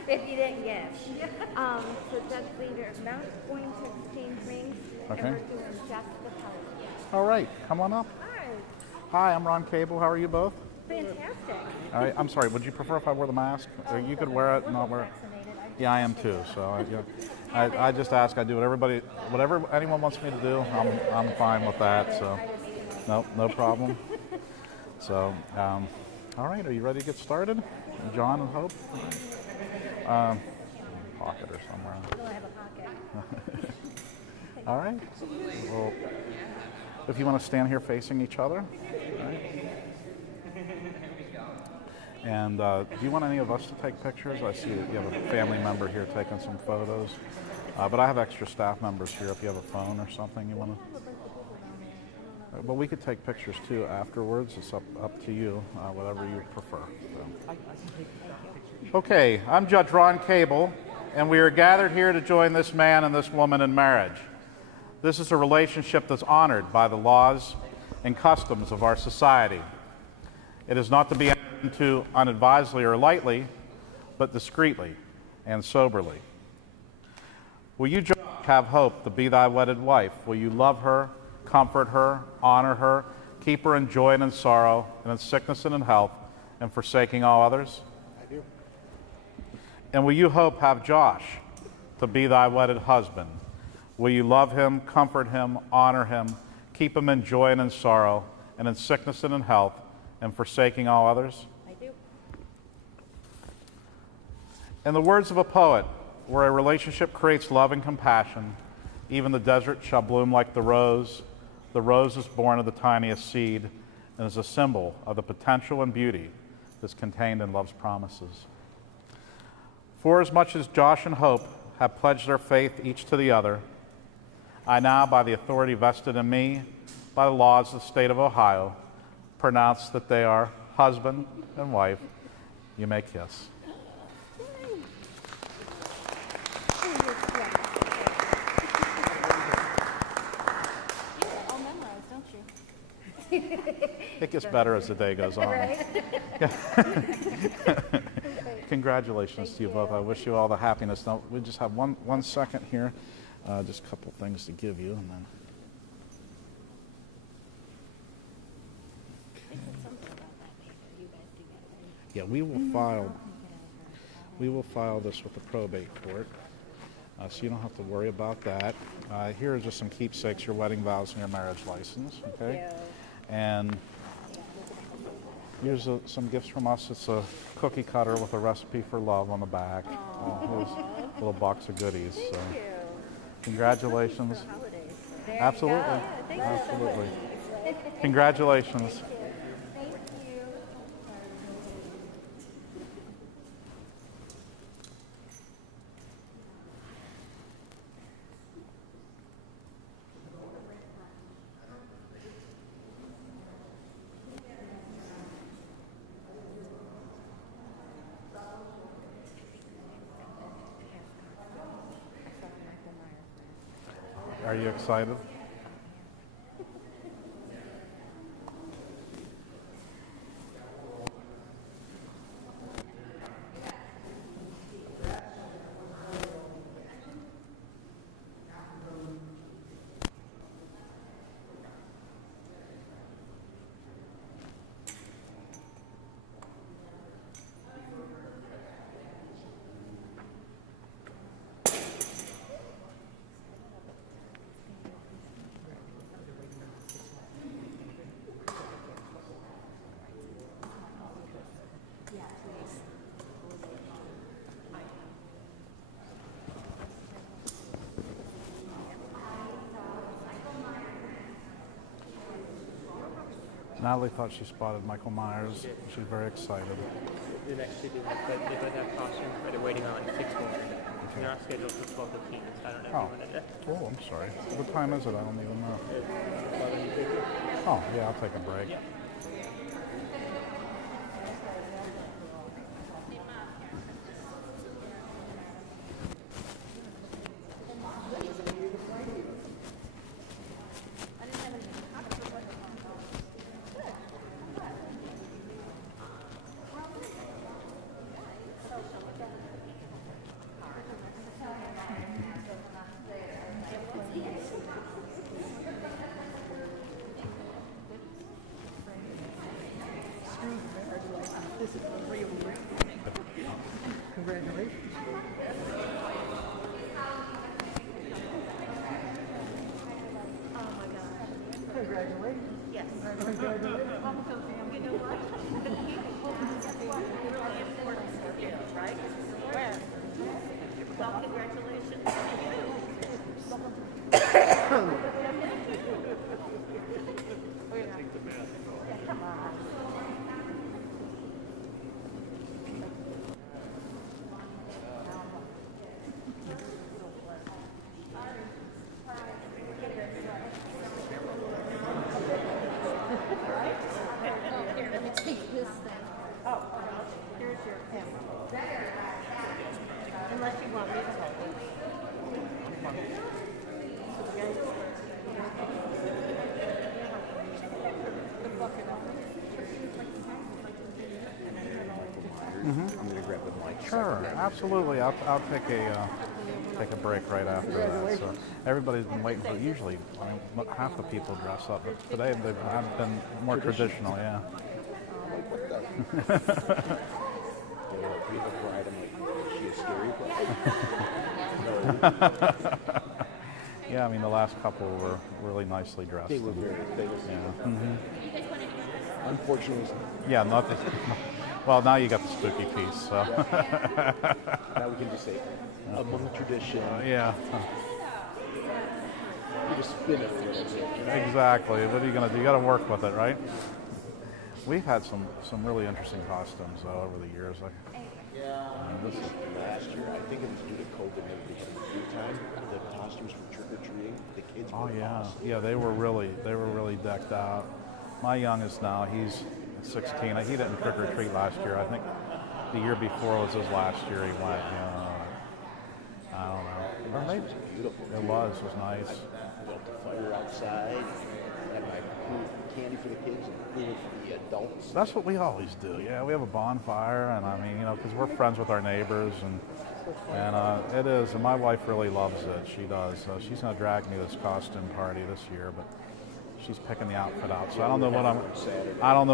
if you didn't guess. So Judge Leader is not going to exchange rings, Okay. and we're doing just the pellet. All right, come on up. Hi, I'm Ron Cable. How are you both? Fantastic. All right, I'm sorry. Would you prefer if I wore the mask? Or you could wear it and not wear it. Yeah, I am too. So I just ask. I do whatever anyone wants me to do. I'm fine with that. So no problem. So all right. Are you ready to get started? John and Hope. Pocket or somewhere. I have a pocket. All right. Well, if you want to stand here facing each other. All right. And do you want any of us to take pictures? I see that you have a family member here taking some photos. But I have extra staff members here if you have a phone or something you want to. But we could take pictures too afterwards. It's up to you, whatever you prefer. So. Okay, I'm Judge Ron Cable, and we are gathered here to join this man and this woman in marriage. This is a relationship that's honored by the laws and customs of our society. It is not to be entered into unadvisedly or lightly, but discreetly and soberly. Will you, Josh, have hope to be thy wedded wife? Will you love her, comfort her, honor her, keep her in joy and in sorrow, and in sickness and in health, and forsaking all others? I do. And will you, Hope, have Josh to be thy wedded husband? Will you love him, comfort him, honor him, keep him in joy and in sorrow, and in sickness and in health, and forsaking all others? I do. In the words of a poet, where a relationship creates love and compassion, even the desert shall bloom like the rose. The rose is born of the tiniest seed and is a symbol of the potential and beauty that's contained in love's promises. For as much as Josh and Hope have pledged their faith each to the other, I now, by the authority vested in me by the laws of the state of Ohio, pronounce that they are husband and wife. You may kiss. All memorized, don't you? It gets better as the day goes on. Right? Congratulations to you both. I wish you all the happiness. Now, we just have one second here. Just a couple things to give you, and then. Yeah, we will file this with the probate court, so you don't have to worry about that. Here are just some keepsakes: your wedding vows and your marriage license. Okay, and here's some gifts from us. It's a cookie cutter with a recipe for love on the back. Here's a little box of goodies. Thank So, you. congratulations. There Absolutely, you go. Thank you so absolutely. much. Congratulations. Thank you. Are you excited? Natalie thought she spotted Michael Myers. She's very excited. The next two do have, but they both have costumes, but they're waiting on 6 more. They're not scheduled for 12:15, so I don't know if you want to do that. Oh, I'm sorry. What time is it? I don't even know. It's 11:50. Oh, yeah, I'll take a break. Yeah. I'm going to grab the mic. Sure, absolutely. I'll take a break right after that. So everybody's been waiting for. Usually, half the people dress up, but today they've been more traditional. Yeah. What the? We have a bride. I'm like, is she a scary bride? Yeah, I mean the last couple were really nicely dressed. They were very. They were. Yeah. Unfortunately, Yeah, not the. Well, now you got the spooky piece. So. now we can just say among tradition. Yeah. We just spin it a little bit. Exactly. What are you gonna do? You got to work with it, right? We've had some really interesting costumes over the years. This is last year. I think it was due to COVID and everything. At the time, the costumes for trick or treating, the kids were awesome. Yeah, they were really decked out. My youngest now, he's 16. He didn't trick or treat last year. I think the year before was his last year he went. I don't know. It was beautiful. It was nice. I built the fire outside, and I put candy for the kids and food for the adults. That's what we always do. Yeah, we have a bonfire, and I mean, because we're friends with our neighbors, and it is. And my wife really loves it. She does. She's gonna drag me to this costume party this year, but she's picking the outfit out. So I don't know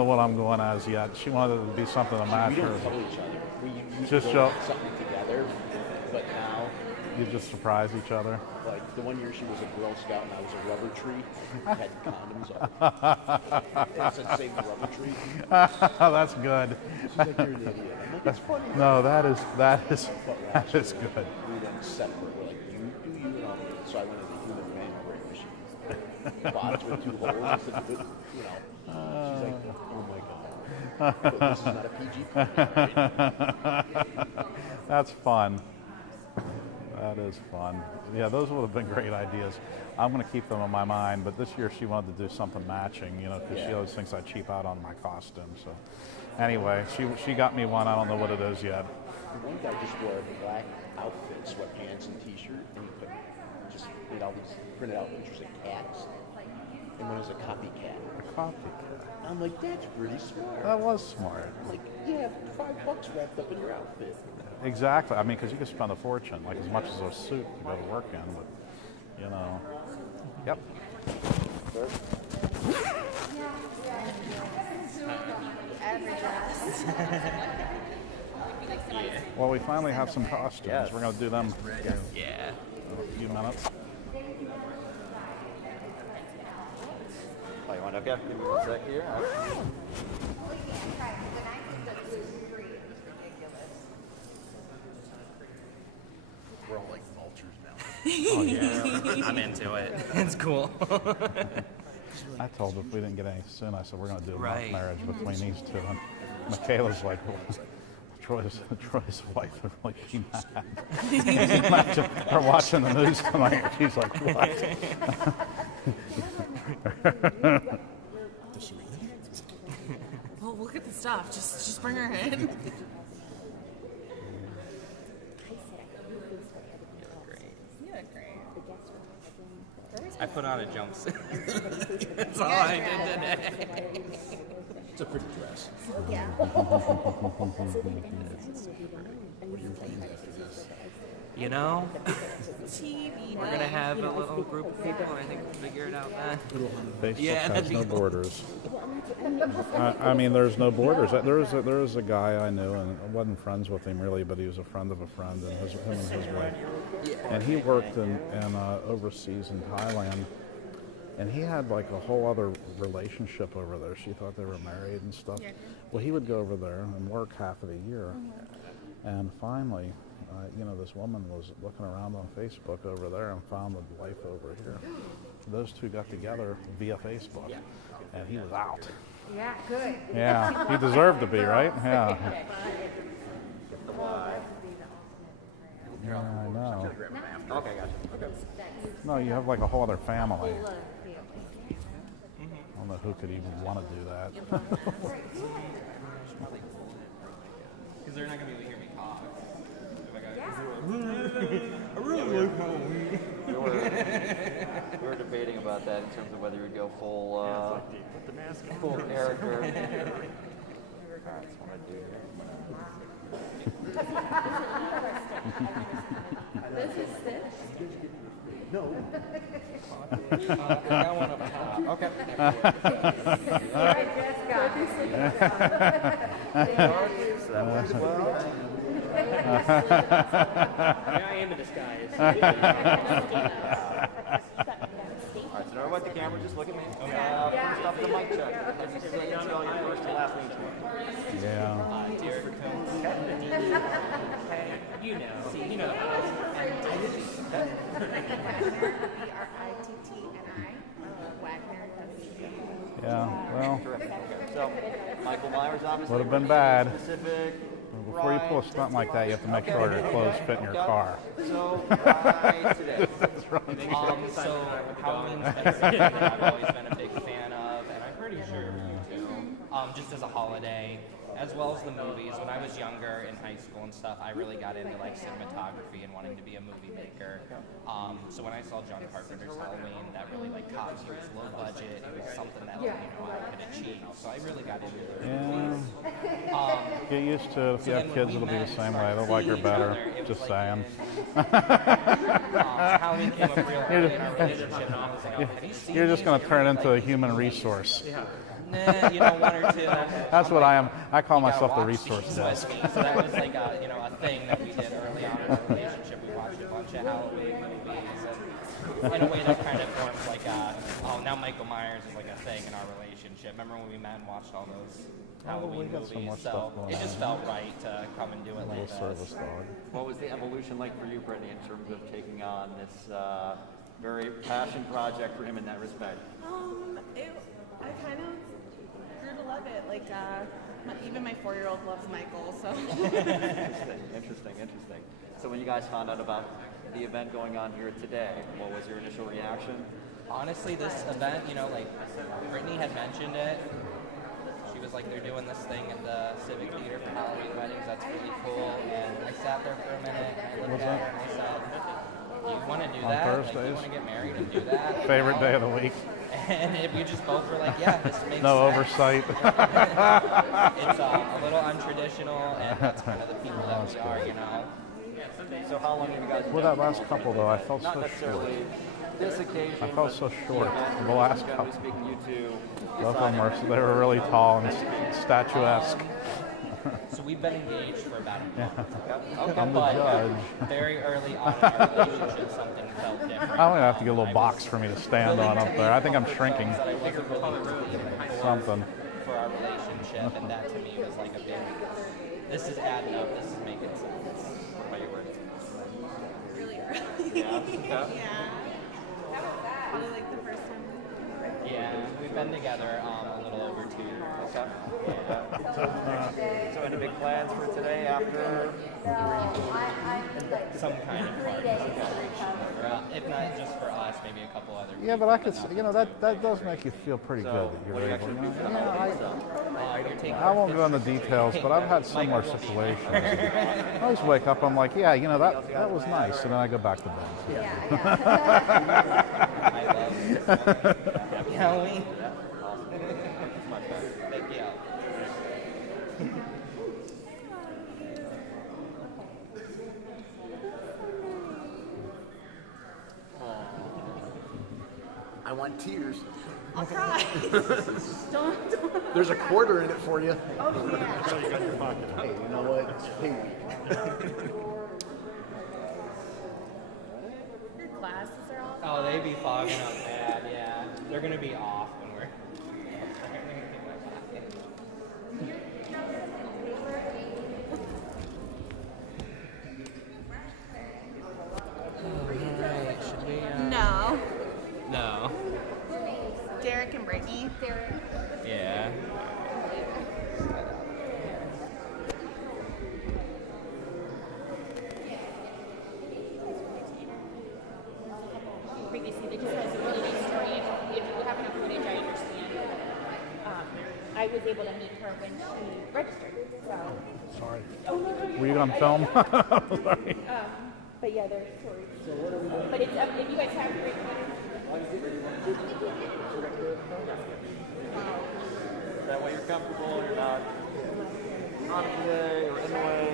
what I'm going as yet. She wanted it to be something to match We her. don't tell each other. We Just go show- something together, but now, You just surprise each other. like the one year she was a Girl Scout and I was a rubber tree, had condoms on. It said save the rubber tree. That's good. She's like, you're an idiot. I'm like, it's funny. No, that is But good. we then separate. We're like, you do you and I'll do it. So I went to the human manual machine. box with 2 holes. I said, but, you know, she's like, oh my God. But this is not a PG program, right? That's fun. That is fun. Yeah, those would have been great ideas. I'm going to keep them in my mind, but this year she wanted to do something matching, you know, because she always thinks I cheap out on my costume. So anyway, she got me one. I don't know what it is yet. The one guy just wore a black outfit, sweatpants and t-shirt, and he just made all these printed out pictures of cats. And one was a copycat. A copycat. I'm like, that's pretty smart. That was smart. I'm like, you have $5 wrapped up in your outfit. Exactly. I mean, because you could spend a fortune, like as much as a suit to go to work in, but, you know. Yep. Well, we finally have some costumes. Yes. We're going to do them Yeah. in a few minutes. Oh, you want to give me 1 sec here? We're all like vultures now. Oh, yeah. I'm into it. It's cool. I told her if we didn't get any soon, I said, we're going to do a mock Right. marriage between these two. And Michaela's like, well, Troy's wife would really be mad. Imagine her watching the news tonight. She's like, what? Well, look at the stuff. Just bring her in. I put on a jumpsuit. That's all I did today. It's a pretty dress. Yeah. What are your plans after this? You know, TV we're going to have a little group of people, and I think we'll figure it out then. Facebook Yeah, has that'd be no cool. borders. I mean, there's no borders. There was a guy I knew, and I wasn't friends with him really, but he was a friend of a friend, and him and his wife. And he worked in overseas in Thailand, and he had like a whole other relationship over there. She thought they were married and stuff. Well, he would go over there and work half of the year, and finally, this woman was looking around on Facebook over there and found the wife over here. Those two got together via Facebook, and he was out. Yeah, good. Yeah, he deserved to be, right? Yeah. Yeah, I know. Okay, gotcha. Okay. No, you have like a whole other family. I don't know who could even want to do that. Because they're not going to be able to hear me talk. We were debating about that in terms of whether you would go full character. Alright, that's what I do here. This is Stitch. No. I got one up top. Okay. Right, Jessica. So that works well. I am in disguise. Alright, so now about the camera, just look at me. First up, the mic check. As you say, you spell your first and last name. Yeah. Dear Combs. You know. You know. B-R-I-T-T-N-I. Wagner. Yeah. Well, Terrific. So, Michael Myers obviously. would have been bad. Specific. Before you pull a stunt like that, you have to make sure your clothes fit in your car. So, right today. So Halloween's been something that I've always been a big fan of, and I'm pretty sure you too. Just as a holiday, as well as the movies. When I was younger in high school and stuff, I really got into like cinematography and wanting to be a movie maker. So when I saw John Carpenter's Halloween, that really like caught me. It was low budget. It was something that I could achieve. So I really got into it. Get used to it. If you have kids, it'll be the same way. They'll like her better. Just saying. Halloween came up real early in our relationship, and I was like, oh, have you seen You're just these? going to turn into a human resource. Nah, one or two. That's what I am. I call You gotta myself the watch resource these desk. with me. So that was like a thing that we did early on in our relationship. We watched a bunch of Halloween movies, and in a way that kind of formed like now Michael Myers is like a thing in our relationship. Remember when we met and watched all those Halloween got so movies? much stuff going It just on. felt right to come and do it like Little this. service dog. What was the evolution like for you, Brittany, in terms of taking on this very passion project for him in that respect? I kind of grew to love it. Like, even my 4-year-old loves Michael, so. Interesting. So when you guys found out about the event going on here today, what was your initial reaction? Honestly, this event, you know, like Brittany had mentioned it. She was like, they're doing this thing at the Civic Theater for Halloween weddings. That's really cool. And I sat there for a minute and I looked at her and I said, you want to do On that? Like, Thursdays? you want to get married and do that? Favorite day of the week. And if we just both were like, yeah, this makes No sense. oversight. It's a little untraditional, and that's kind of the people that we are, you know. So how long have you guys been Well, that last couple though, I felt not so necessarily short. this occasion, I felt so short. The last couple. speaking you two. Both of them were, they were really tall and statuesque. So we've been engaged for about a month. Okay. I'm the judge. Very early on in our relationship, something felt different. I'm gonna have to get a little box for me to stand on up there. I think I'm shrinking. That I wasn't really looking for Something. for our relationship, and that to me was like a big. This is adding up. This is making sense. By your words. Really early. Yeah. Probably like the first time. Yeah, we've been together a little over 2 years. Okay. So any big plans for today after? Some kind of party celebration, or, if not just for us, maybe a couple other. Yeah, but I could, you know, that does make you feel pretty good So that what you're are you able. actually You doing? know, You're taking I won't go into details, but I've had similar situations. I always wake up, I'm like, yeah, you know, that was nice, and then I go back to bed. I love Happy Halloween. Thank you. I want tears. I'll cry. don't. There's a quarter in it for you. Oh, yeah. Hey, you know what? It's pink. Your glasses are all. Oh, they be fogging up bad, yeah. They're gonna be off when we're. Alright, should we, No. No. Derek and Brittany. Yeah. Previously, that just has a really nice story. If you have enough footage, I understand. I was able to meet her when she registered. So. Sorry. Oh, no. Were you on film? Sorry. But yeah, there's stories. So what are we doing? But it's if you guys have great That way you're comfortable, you're not on the way or in the way.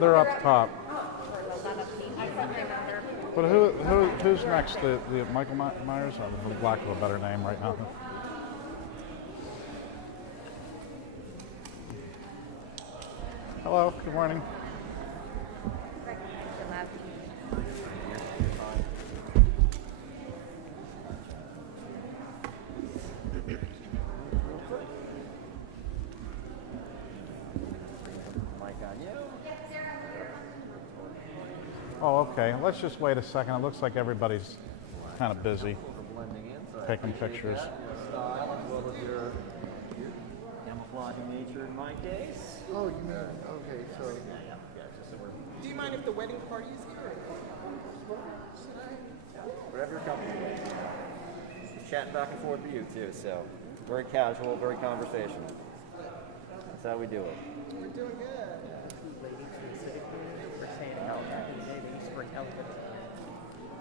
They're up top. But who's next? The Michael Myers? I would lack of a better name right now. Hello. Good morning. Oh, okay. Let's just wait a second. It looks like everybody's kind of busy Blending in, so I taking appreciate pictures. that style as well as your camouflaging nature in my case. Oh, you mean, okay, so. Do you mind if the wedding party is here? Whatever you're comfortable with. Just chatting back and forth with you too, so very casual, very conversational. That's how we do it. We're doing good.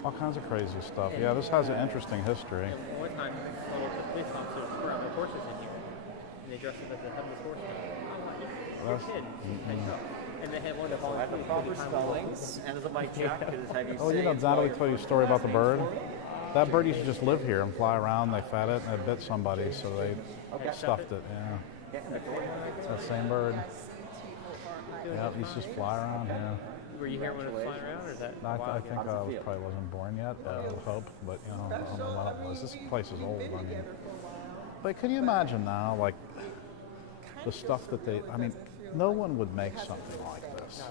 All kinds of crazy stuff. Yeah, this has an interesting history. One time, the police officers were on their horses in here, and they dressed up as the headless horseman. That's, And they had one of the At the proper spellings, and as a mic check, because have you oh, you know, Natalie told you a story about the bird? That bird used to just live here and fly around. They fed it and it bit somebody, so they stuffed it. Yeah. It's that same bird. Yeah, he's just fly around here. Were you here when it was flying around, or is that? I think I probably wasn't born yet. I would hope, but you know, I don't know what it was. This place is old. I mean, but can you imagine now, like the stuff that they? I mean, no one would make something like this.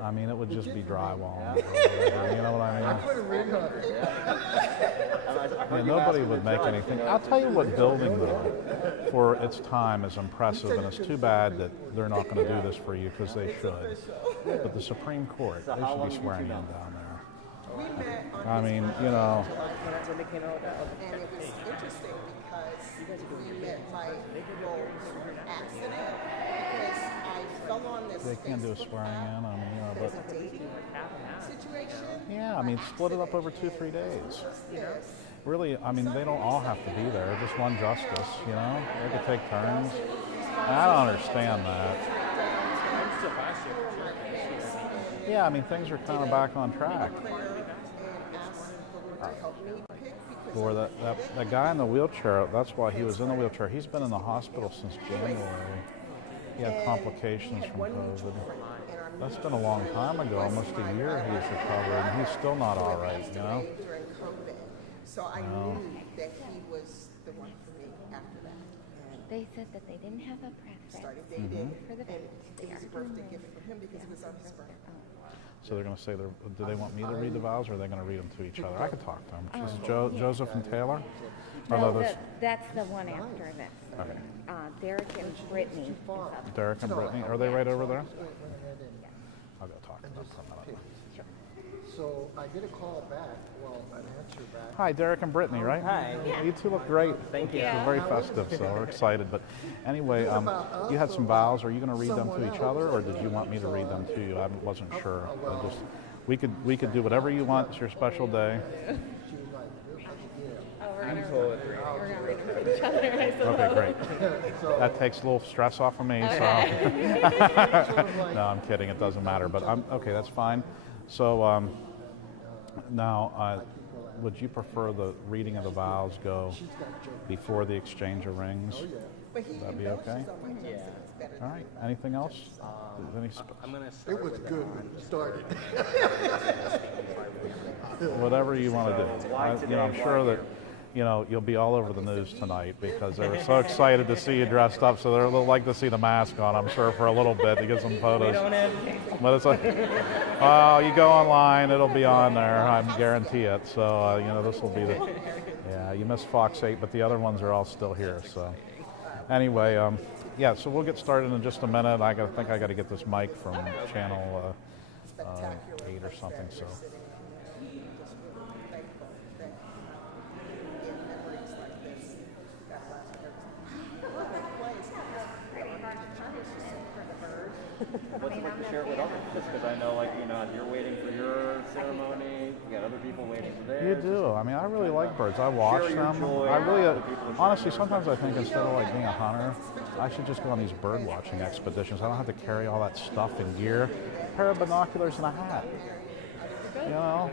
I mean, it would just be drywall. Or whatever, you know what I mean? Put a ring on it. Yeah, nobody would make anything. I'll tell you what building, though, for its time is impressive, and it's too bad that they're not going to do this for you because they should. But the Supreme Court, they should be swearing in down there. I mean, you know. And it was interesting because we met by accident because I fell on this. They can do a swearing in. I mean, you know, There's but a dating situation. yeah, I mean, split it up over 2-3 days. Really, I mean, they don't all have to be there. Just one justice, you know. They could take turns. I don't understand that. Yeah, I mean, things are kind of back on track. For that guy in the wheelchair, that's why he was in the wheelchair. He's been in the hospital since January. He had complications from COVID. That's been a long time ago, almost a year he's recovered, and he's still not all right, you know? So I knew that he was the one for me after that. They said that they didn't have a preference Started dating, for the and votes it was a there. birthday gift for him because it was on his birthday. So they're going to say, do they want me to read the vows, or are they going to read them to each other? I could talk to them. This is Joseph and Taylor? No, that's the one after this. Okay. Derek and Brittany. Derek and Brittany, are they right over there? I'll go talk to them for a minute. So I get a call back, well, an answer back. Hi, Derek and Brittany, right? Hi. You two look great. Thank you. It's very festive, so we're excited. But anyway, you had some vows. Are you going to read them to each other, or did you want me to read them to you? I wasn't sure. We could do whatever you want. It's your special day. Okay, great. That takes a little stress off of me. So. No, I'm kidding. It doesn't matter. But okay. That's fine. So now, would you prefer the reading of the vows go before the exchange of rings? That'd be okay. All right. Anything else? It was good when it started. Whatever you want to do. I'm sure that you'll be all over the news tonight because they were so excited to see you dressed up. So they'll like to see the mask on, I'm sure, for a little bit to get some photos. But it's like, oh, you go online, it'll be on there. I guarantee it. So this will be you missed Fox 8, but the other ones are all still here. So anyway, so we'll get started in just a minute. I think I got to get this mic from channel 8 or something. So. What's it like to share it with others? Just because I know, as you're waiting for your ceremony, you got other people waiting for theirs. You do. I mean, I really like birds. I watch them. I really, honestly, sometimes I think instead of being a hunter, I should just go on these bird watching expeditions. I don't have to carry all that stuff and gear. A pair of binoculars and a hat.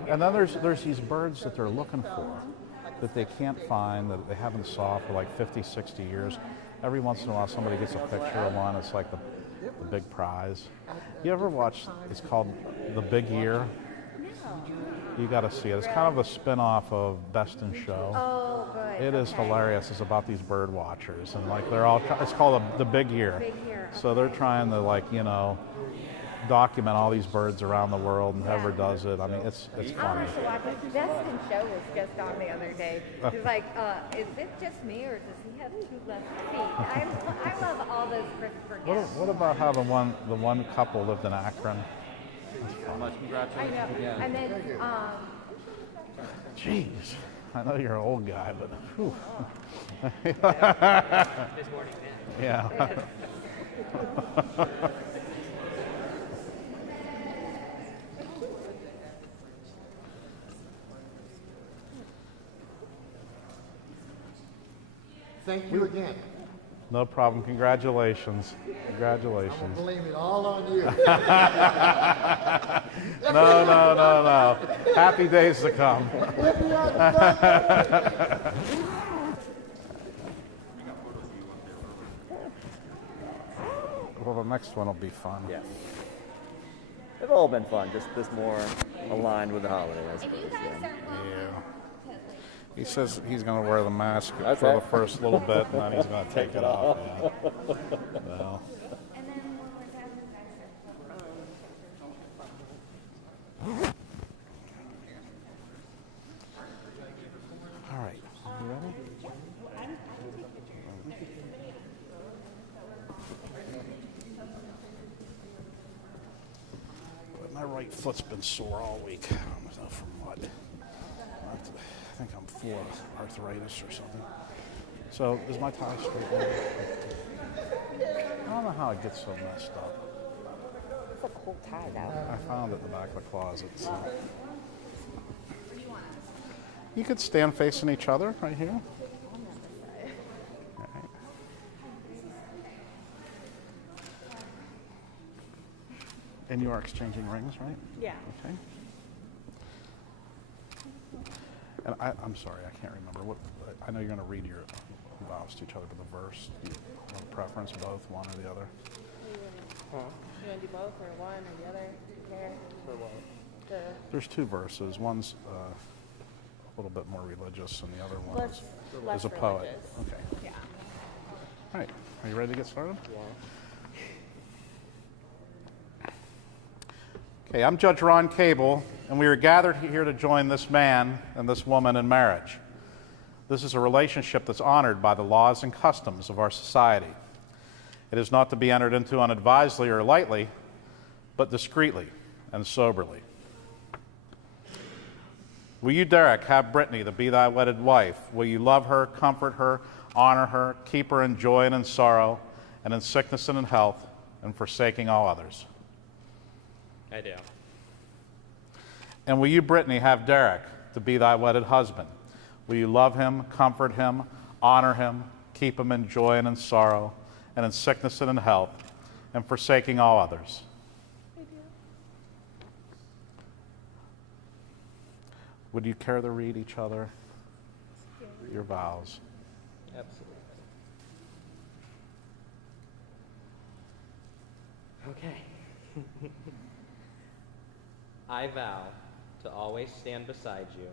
And then there's these birds that they're looking for that they can't find, that they haven't saw for like 50, 60 years. Every once in a while, somebody gets a picture of one. It's like the big prize. You ever watch, it's called The Big Year? You got to see it. It's kind of a spin-off of Best in Show. Oh, good. It is hilarious. It's about these bird watchers, and it's called The Big Year. Big Year. So they're trying to document all these birds around the world, and whoever does it, I mean, it's funny. I'll have to watch it. Best in Show was just on the other day. She's like, is it just me, or does he have 2 left feet? I love all those Christopher Guest. What about how the one couple lived in Akron? I know. And then, Jeez, I know you're an old guy, but whew. This morning, yeah. Thank you again. No problem. Congratulations. Congratulations. I'm going to blame it all on you. No. Happy days to come. Well, the next one will be fun. Yes. They've all been fun, just this more aligned with the holiday, I suppose. Yeah. Yeah. He says he's going to wear the mask for Okay. the first little bit, and then he's going to take it off. Yeah. Well, And then when we're done, you guys all right. You ready? My right foot's been sore all week. I don't know from what. I think I'm full of arthritis or something. So, is my tie straight now? I don't know how it gets so messed up. It's a cool tie, though. I found it in the back of the closet. So. You could stand facing each other right here. All right. And you are exchanging rings, right? Yeah. Okay. And I'm sorry, I can't remember. What I know you're going to read your vows to each other, but the verse, do you have a preference, both, one or the other? You want to do both or one or the other? Care? For what? There's two verses. One's a little bit more religious, and the other one Less is a poet. religious. Okay. Yeah. All right. Are you ready to get started? Okay, I'm Judge Ron Cable, and we are gathered here to join this man and this woman in marriage. This is a relationship that's honored by the laws and customs of our society. It is not to be entered into unadvisedly or lightly, but discreetly and soberly. Will you, Derek, have Brittany to be thy wedded wife? Will you love her, comfort her, honor her, keep her in joy and in sorrow, and in sickness and in health, and forsaking all others? I do. And will you, Brittany, have Derek to be thy wedded husband? Will you love him, comfort him, honor him, keep him in joy and in sorrow, and in sickness and in health, and forsaking all others? I do. Would you care to read each other your vows? Absolutely. Okay. I vow to always stand beside you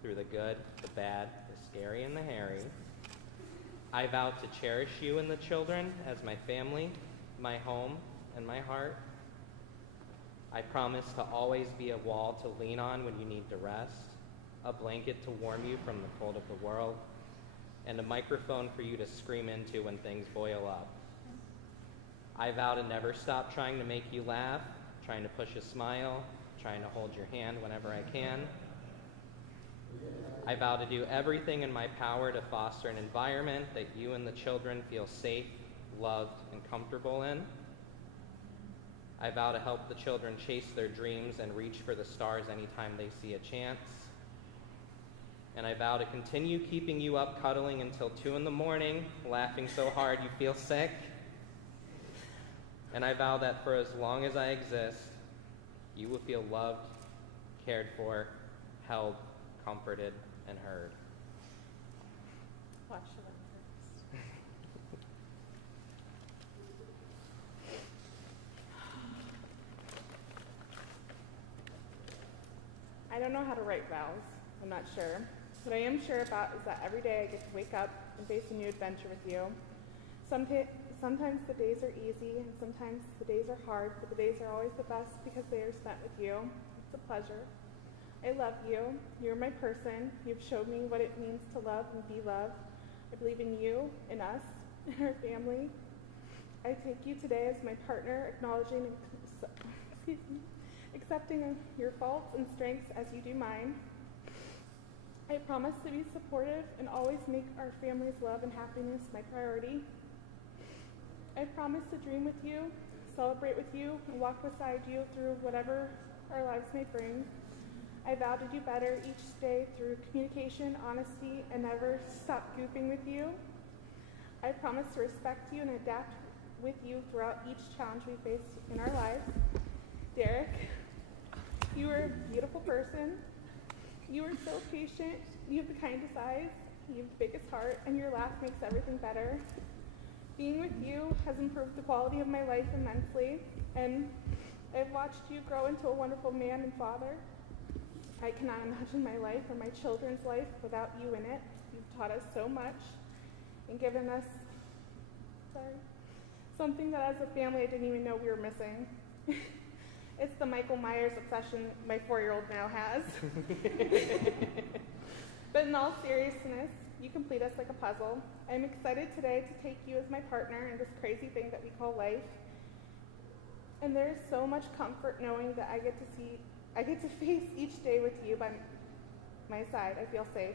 through the good, the bad, the scary, and the hairy. I vow to cherish you and the children as my family, my home, and my heart. I promise to always be a wall to lean on when you need to rest, a blanket to warm you from the cold of the world, and a microphone for you to scream into when things boil up. I vow to never stop trying to make you laugh, trying to push a smile, trying to hold your hand whenever I can. I vow to do everything in my power to foster an environment that you and the children feel safe, loved, and comfortable in. I vow to help the children chase their dreams and reach for the stars anytime they see a chance. And I vow to continue keeping you up cuddling until 2 in the morning, laughing so hard you feel sick. And I vow that for as long as I exist, you will feel loved, cared for, held, comforted, and heard. Watch the one first. I don't know how to write vows. I'm not sure. What I am sure about is that every day I get to wake up and face a new adventure with you. Sometimes the days are easy, and sometimes the days are hard, but the days are always the best because they are spent with you. It's a pleasure. I love you. You're my person. You've showed me what it means to love and be loved. I believe in you, in us, in our family. I take you today as my partner, acknowledging and accepting your faults and strengths as you do mine. I promise to be supportive and always make our family's love and happiness my priority. I promise to dream with you, celebrate with you, and walk beside you through whatever our lives may bring. I vow to do better each day through communication, honesty, and never stop goofing with you. I promise to respect you and adapt with you throughout each challenge we face in our lives. Derek, you are a beautiful person. You are so patient. You have the kindest eyes. You have the biggest heart, and your laugh makes everything better. Being Being with you has improved the quality of my life immensely, and I've watched you grow into a wonderful man and father. I cannot imagine my life or my children's life without you in it. You've taught us so much and given us something that as a family I didn't even know we were missing. It's the Michael Myers obsession my 4-year-old now has. But in all seriousness, you complete us like a puzzle. I'm excited today to take you as my partner in this crazy thing that we call life. And there is so much comfort knowing that I get to face each day with you by my side. I feel safe.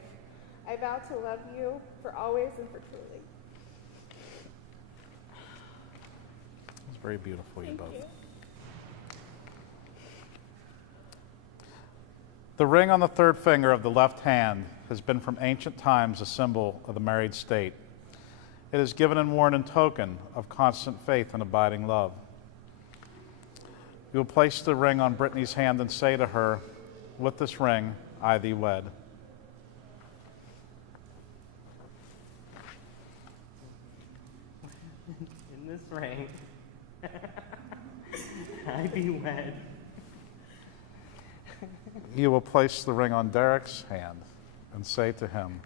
I vow to love you for always and for truly. It's very beautiful, you both. Thank you. The ring on the third finger of the left hand has been from ancient times a symbol of the married state. It is given and worn in token of constant faith and abiding love. You will place the ring on Brittany's hand and say to her, "With this ring, I thee wed." In this ring, I be wed. You will place the ring on Derek's hand and say to him,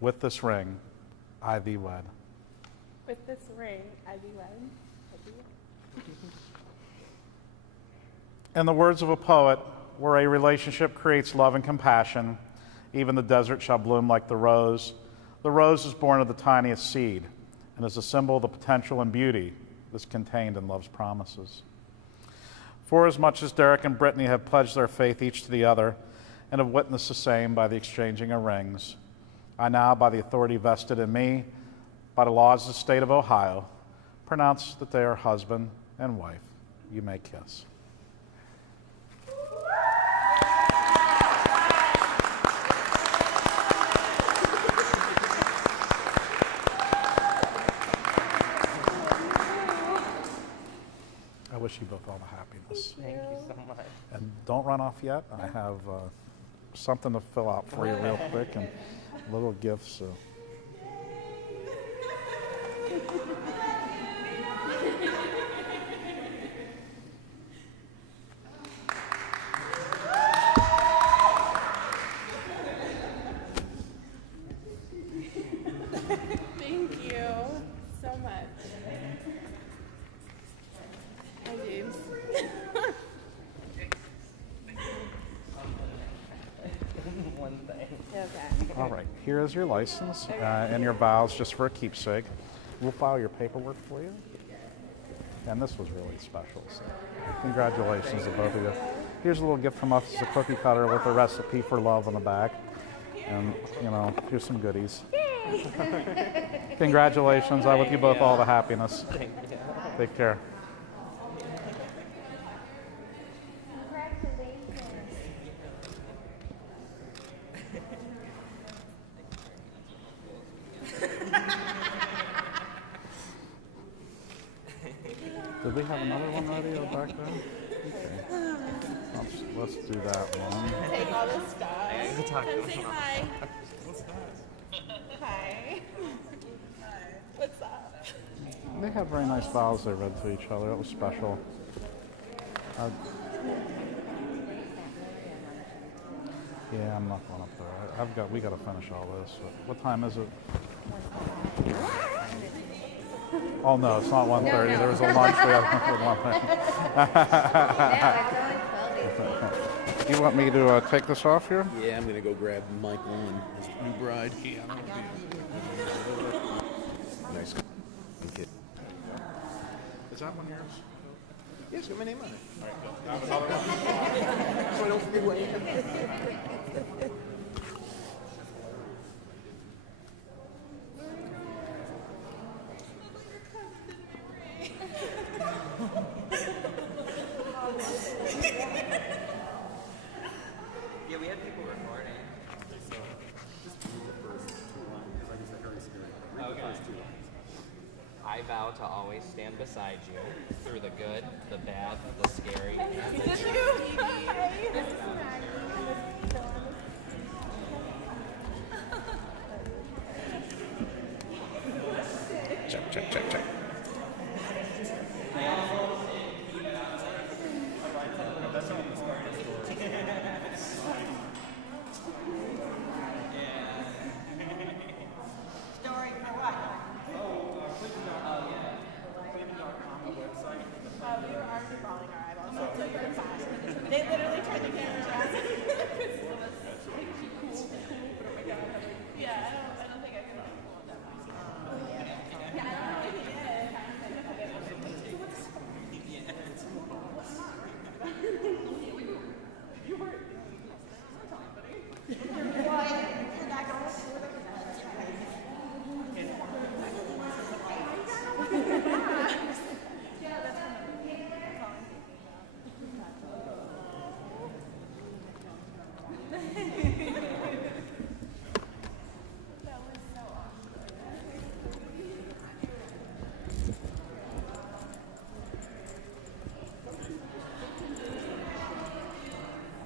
"With this ring, I thee wed." With this ring, I be wed. In the words of a poet, where a relationship creates love and compassion, even the desert shall bloom like the rose. The rose is born of the tiniest seed and is a symbol of the potential and beauty that's contained in love's promises. For as much as Derek and Brittany have pledged their faith each to the other and have witnessed the same by the exchanging of rings, I now, by the authority vested in me, by the laws of the state of Ohio, pronounce that they are husband and wife. You may kiss. I wish you both all the happiness. Thank you so much. And don't run off yet. I have something to fill out for you real quick and little gifts. So. Thank you so much. Hi, James. One thing. Okay. All right, here is your license and your vows just for a keepsake. We'll file your paperwork for you. And this was really special. So congratulations to both of you. Here's a little gift from us. It's a cookie cutter with a recipe for love on the back. And, you know, here's some goodies. Congratulations. I wish you both all the happiness. Take care. Did we have another one ready or back there? Okay. Let's do that one. Take all the stuff. Come say hi. Hi. What's up? They have very nice vows they read to each other. It was special. Yeah, I'm not going up there. We got to finish all this. What time is it? Oh no, it's not 1:30. No. There was a lunch we had for 1:30. Do you want me to take this off here? Yeah, I'm gonna go grab Michael and his new bride. Nice. Okay. Is that one yours? Yes, got my name on it. All right, good. I have another one. So I don't forget what I am. Yeah, we had people recording. Okay. I vow to always stand beside you through the good, the bad, the scary, and the Check. Check, check, check. Story for what? We were already rolling our eyeballs, so you're fast. They literally turned the cameras around. Because it was like cool, but oh my god. Yeah, I don't think I could like pull it that much. Yeah, I don't know if he did. You were. Well, you're not going to school.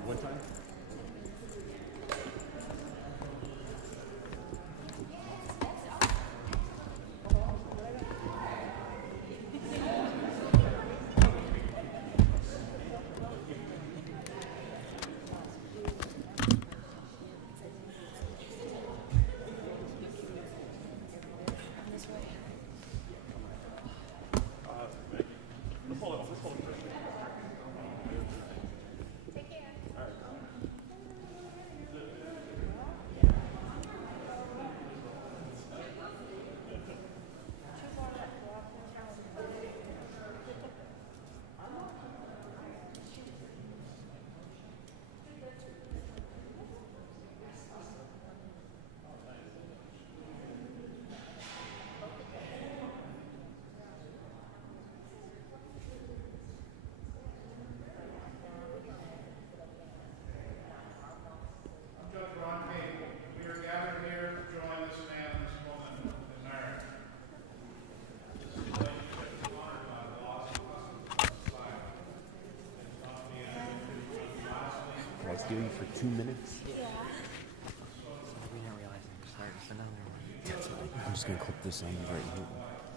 One time? Judge Ron Cable, we are gathered here to join this man and this woman in marriage. This relationship is honored by the laws and customs of society. It is not to be entered into unjustly. Can I steal you for 2 minutes? We didn't realize it was starting to another one. That's fine. I'm just gonna clip this on right here.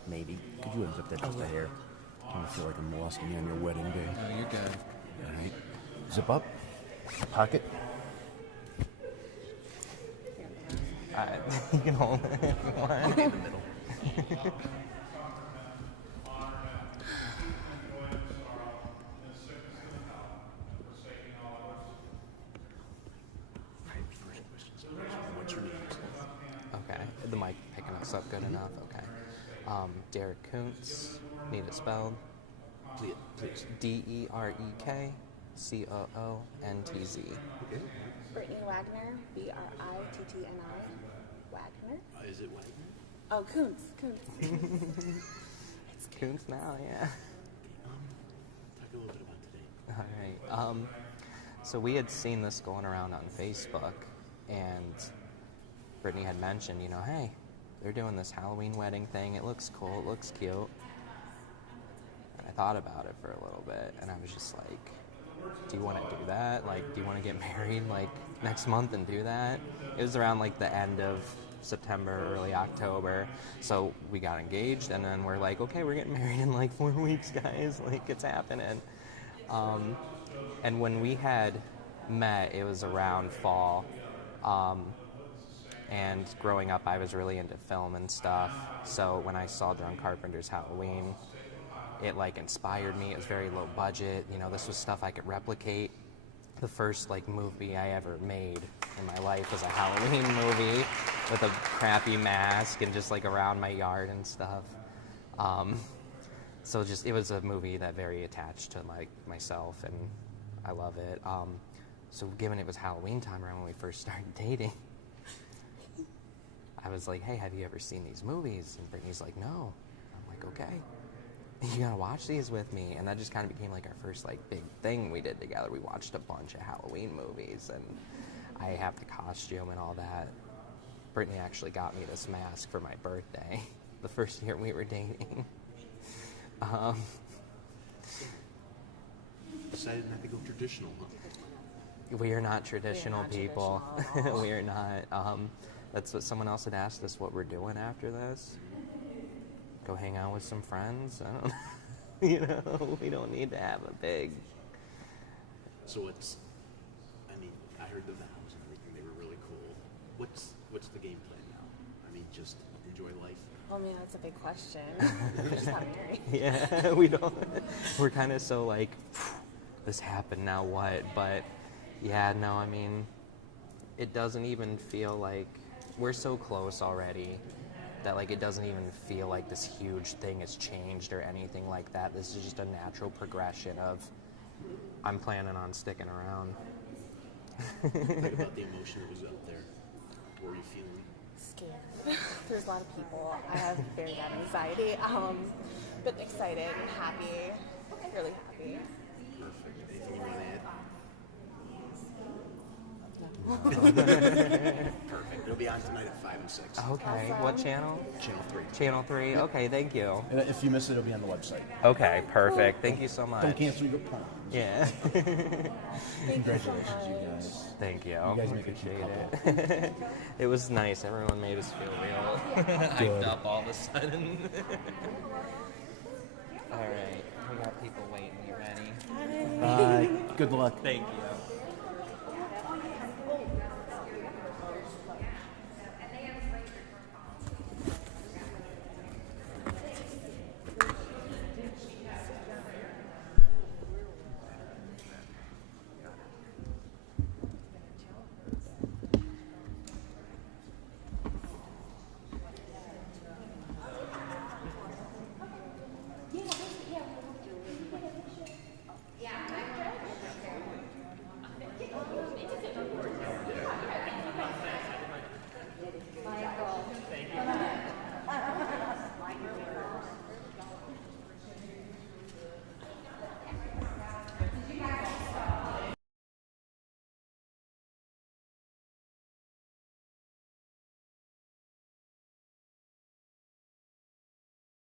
Maybe. Could you unzip that just a hair? I don't feel like I'm molesting you on your wedding day. No, you're good. All right. Zip up. Pocket. You can hold it if you want. In the middle. What's your name? Okay. The mic picking us up good enough? Okay. Derek Kuntz. Need it spelled? Please. DerekCoontz. Brittany Wagner, Brittni. Wagner. Is it Wagner? Oh, Kuntz. It's Kuntz now, yeah. Talk a little bit about today. All right. So we had seen this going around on Facebook, and Brittany had mentioned, hey, they're doing this Halloween wedding thing. It looks cool. It looks cute. And I thought about it for a little bit, and I was just like, do you want to do that? Like, do you want to get married, like, next month and do that? It was around, like, the end of September, early October. So we got engaged, and then we're like, okay, we're getting married in, like, 4 weeks, guys. Like, it's happening. And when we had met, it was around fall. And growing up, I was really into film and stuff. So when I saw John Carpenter's Halloween, it like inspired me. It was very low budget. This was stuff I could replicate. The first like movie I ever made in my life was a Halloween movie with a crappy mask and just like around my yard and stuff. So it was a movie that very attached to like myself, and I love it. So given it was Halloween time around when we first started dating, I was like, hey, have you ever seen these movies? And Brittany's like, no. I'm like, okay. You gotta watch these with me. And that just kind of became like our first like big thing we did together. We watched a bunch of Halloween movies, and I have the costume and all that. Brittany actually got me this mask for my birthday the first year we were dating. Decided not to go traditional, huh? We are not traditional people. We are not. That's what someone else had asked us what we're doing after this. go hang out with some friends. I don't you know, we don't need to have a big... So I mean, I heard the vows and everything, they were really cool. What's the game plan now? I mean, just enjoy life? Well, I mean, that's a big question. We just got married. Yeah, we don't... We're kind of so like, this happened, now what? But yeah, no, I mean, it doesn't even feel like... We're so close already that like it doesn't even feel like this huge thing has changed or anything like that. This is just a natural progression of I'm planning on sticking around. Think about the emotion that was out there. What were you feeling? Scared. There's a lot of people. I have very bad anxiety. But excited and happy. Really happy. Perfect. Anything you want to add? Perfect. It'll be on tonight at 5 and 6. Okay, what channel? Channel 3. Channel 3, okay, thank you. And if you miss it, it'll be on the website. Okay, perfect, thank you so much. Don't cancel your plans. Yeah. Congratulations, you guys. Thank you. You guys make a cute Appreciate it. It was nice. Everyone made us feel real hyped up all of a sudden. All right, we got people waiting. You ready? Good luck. Thank you.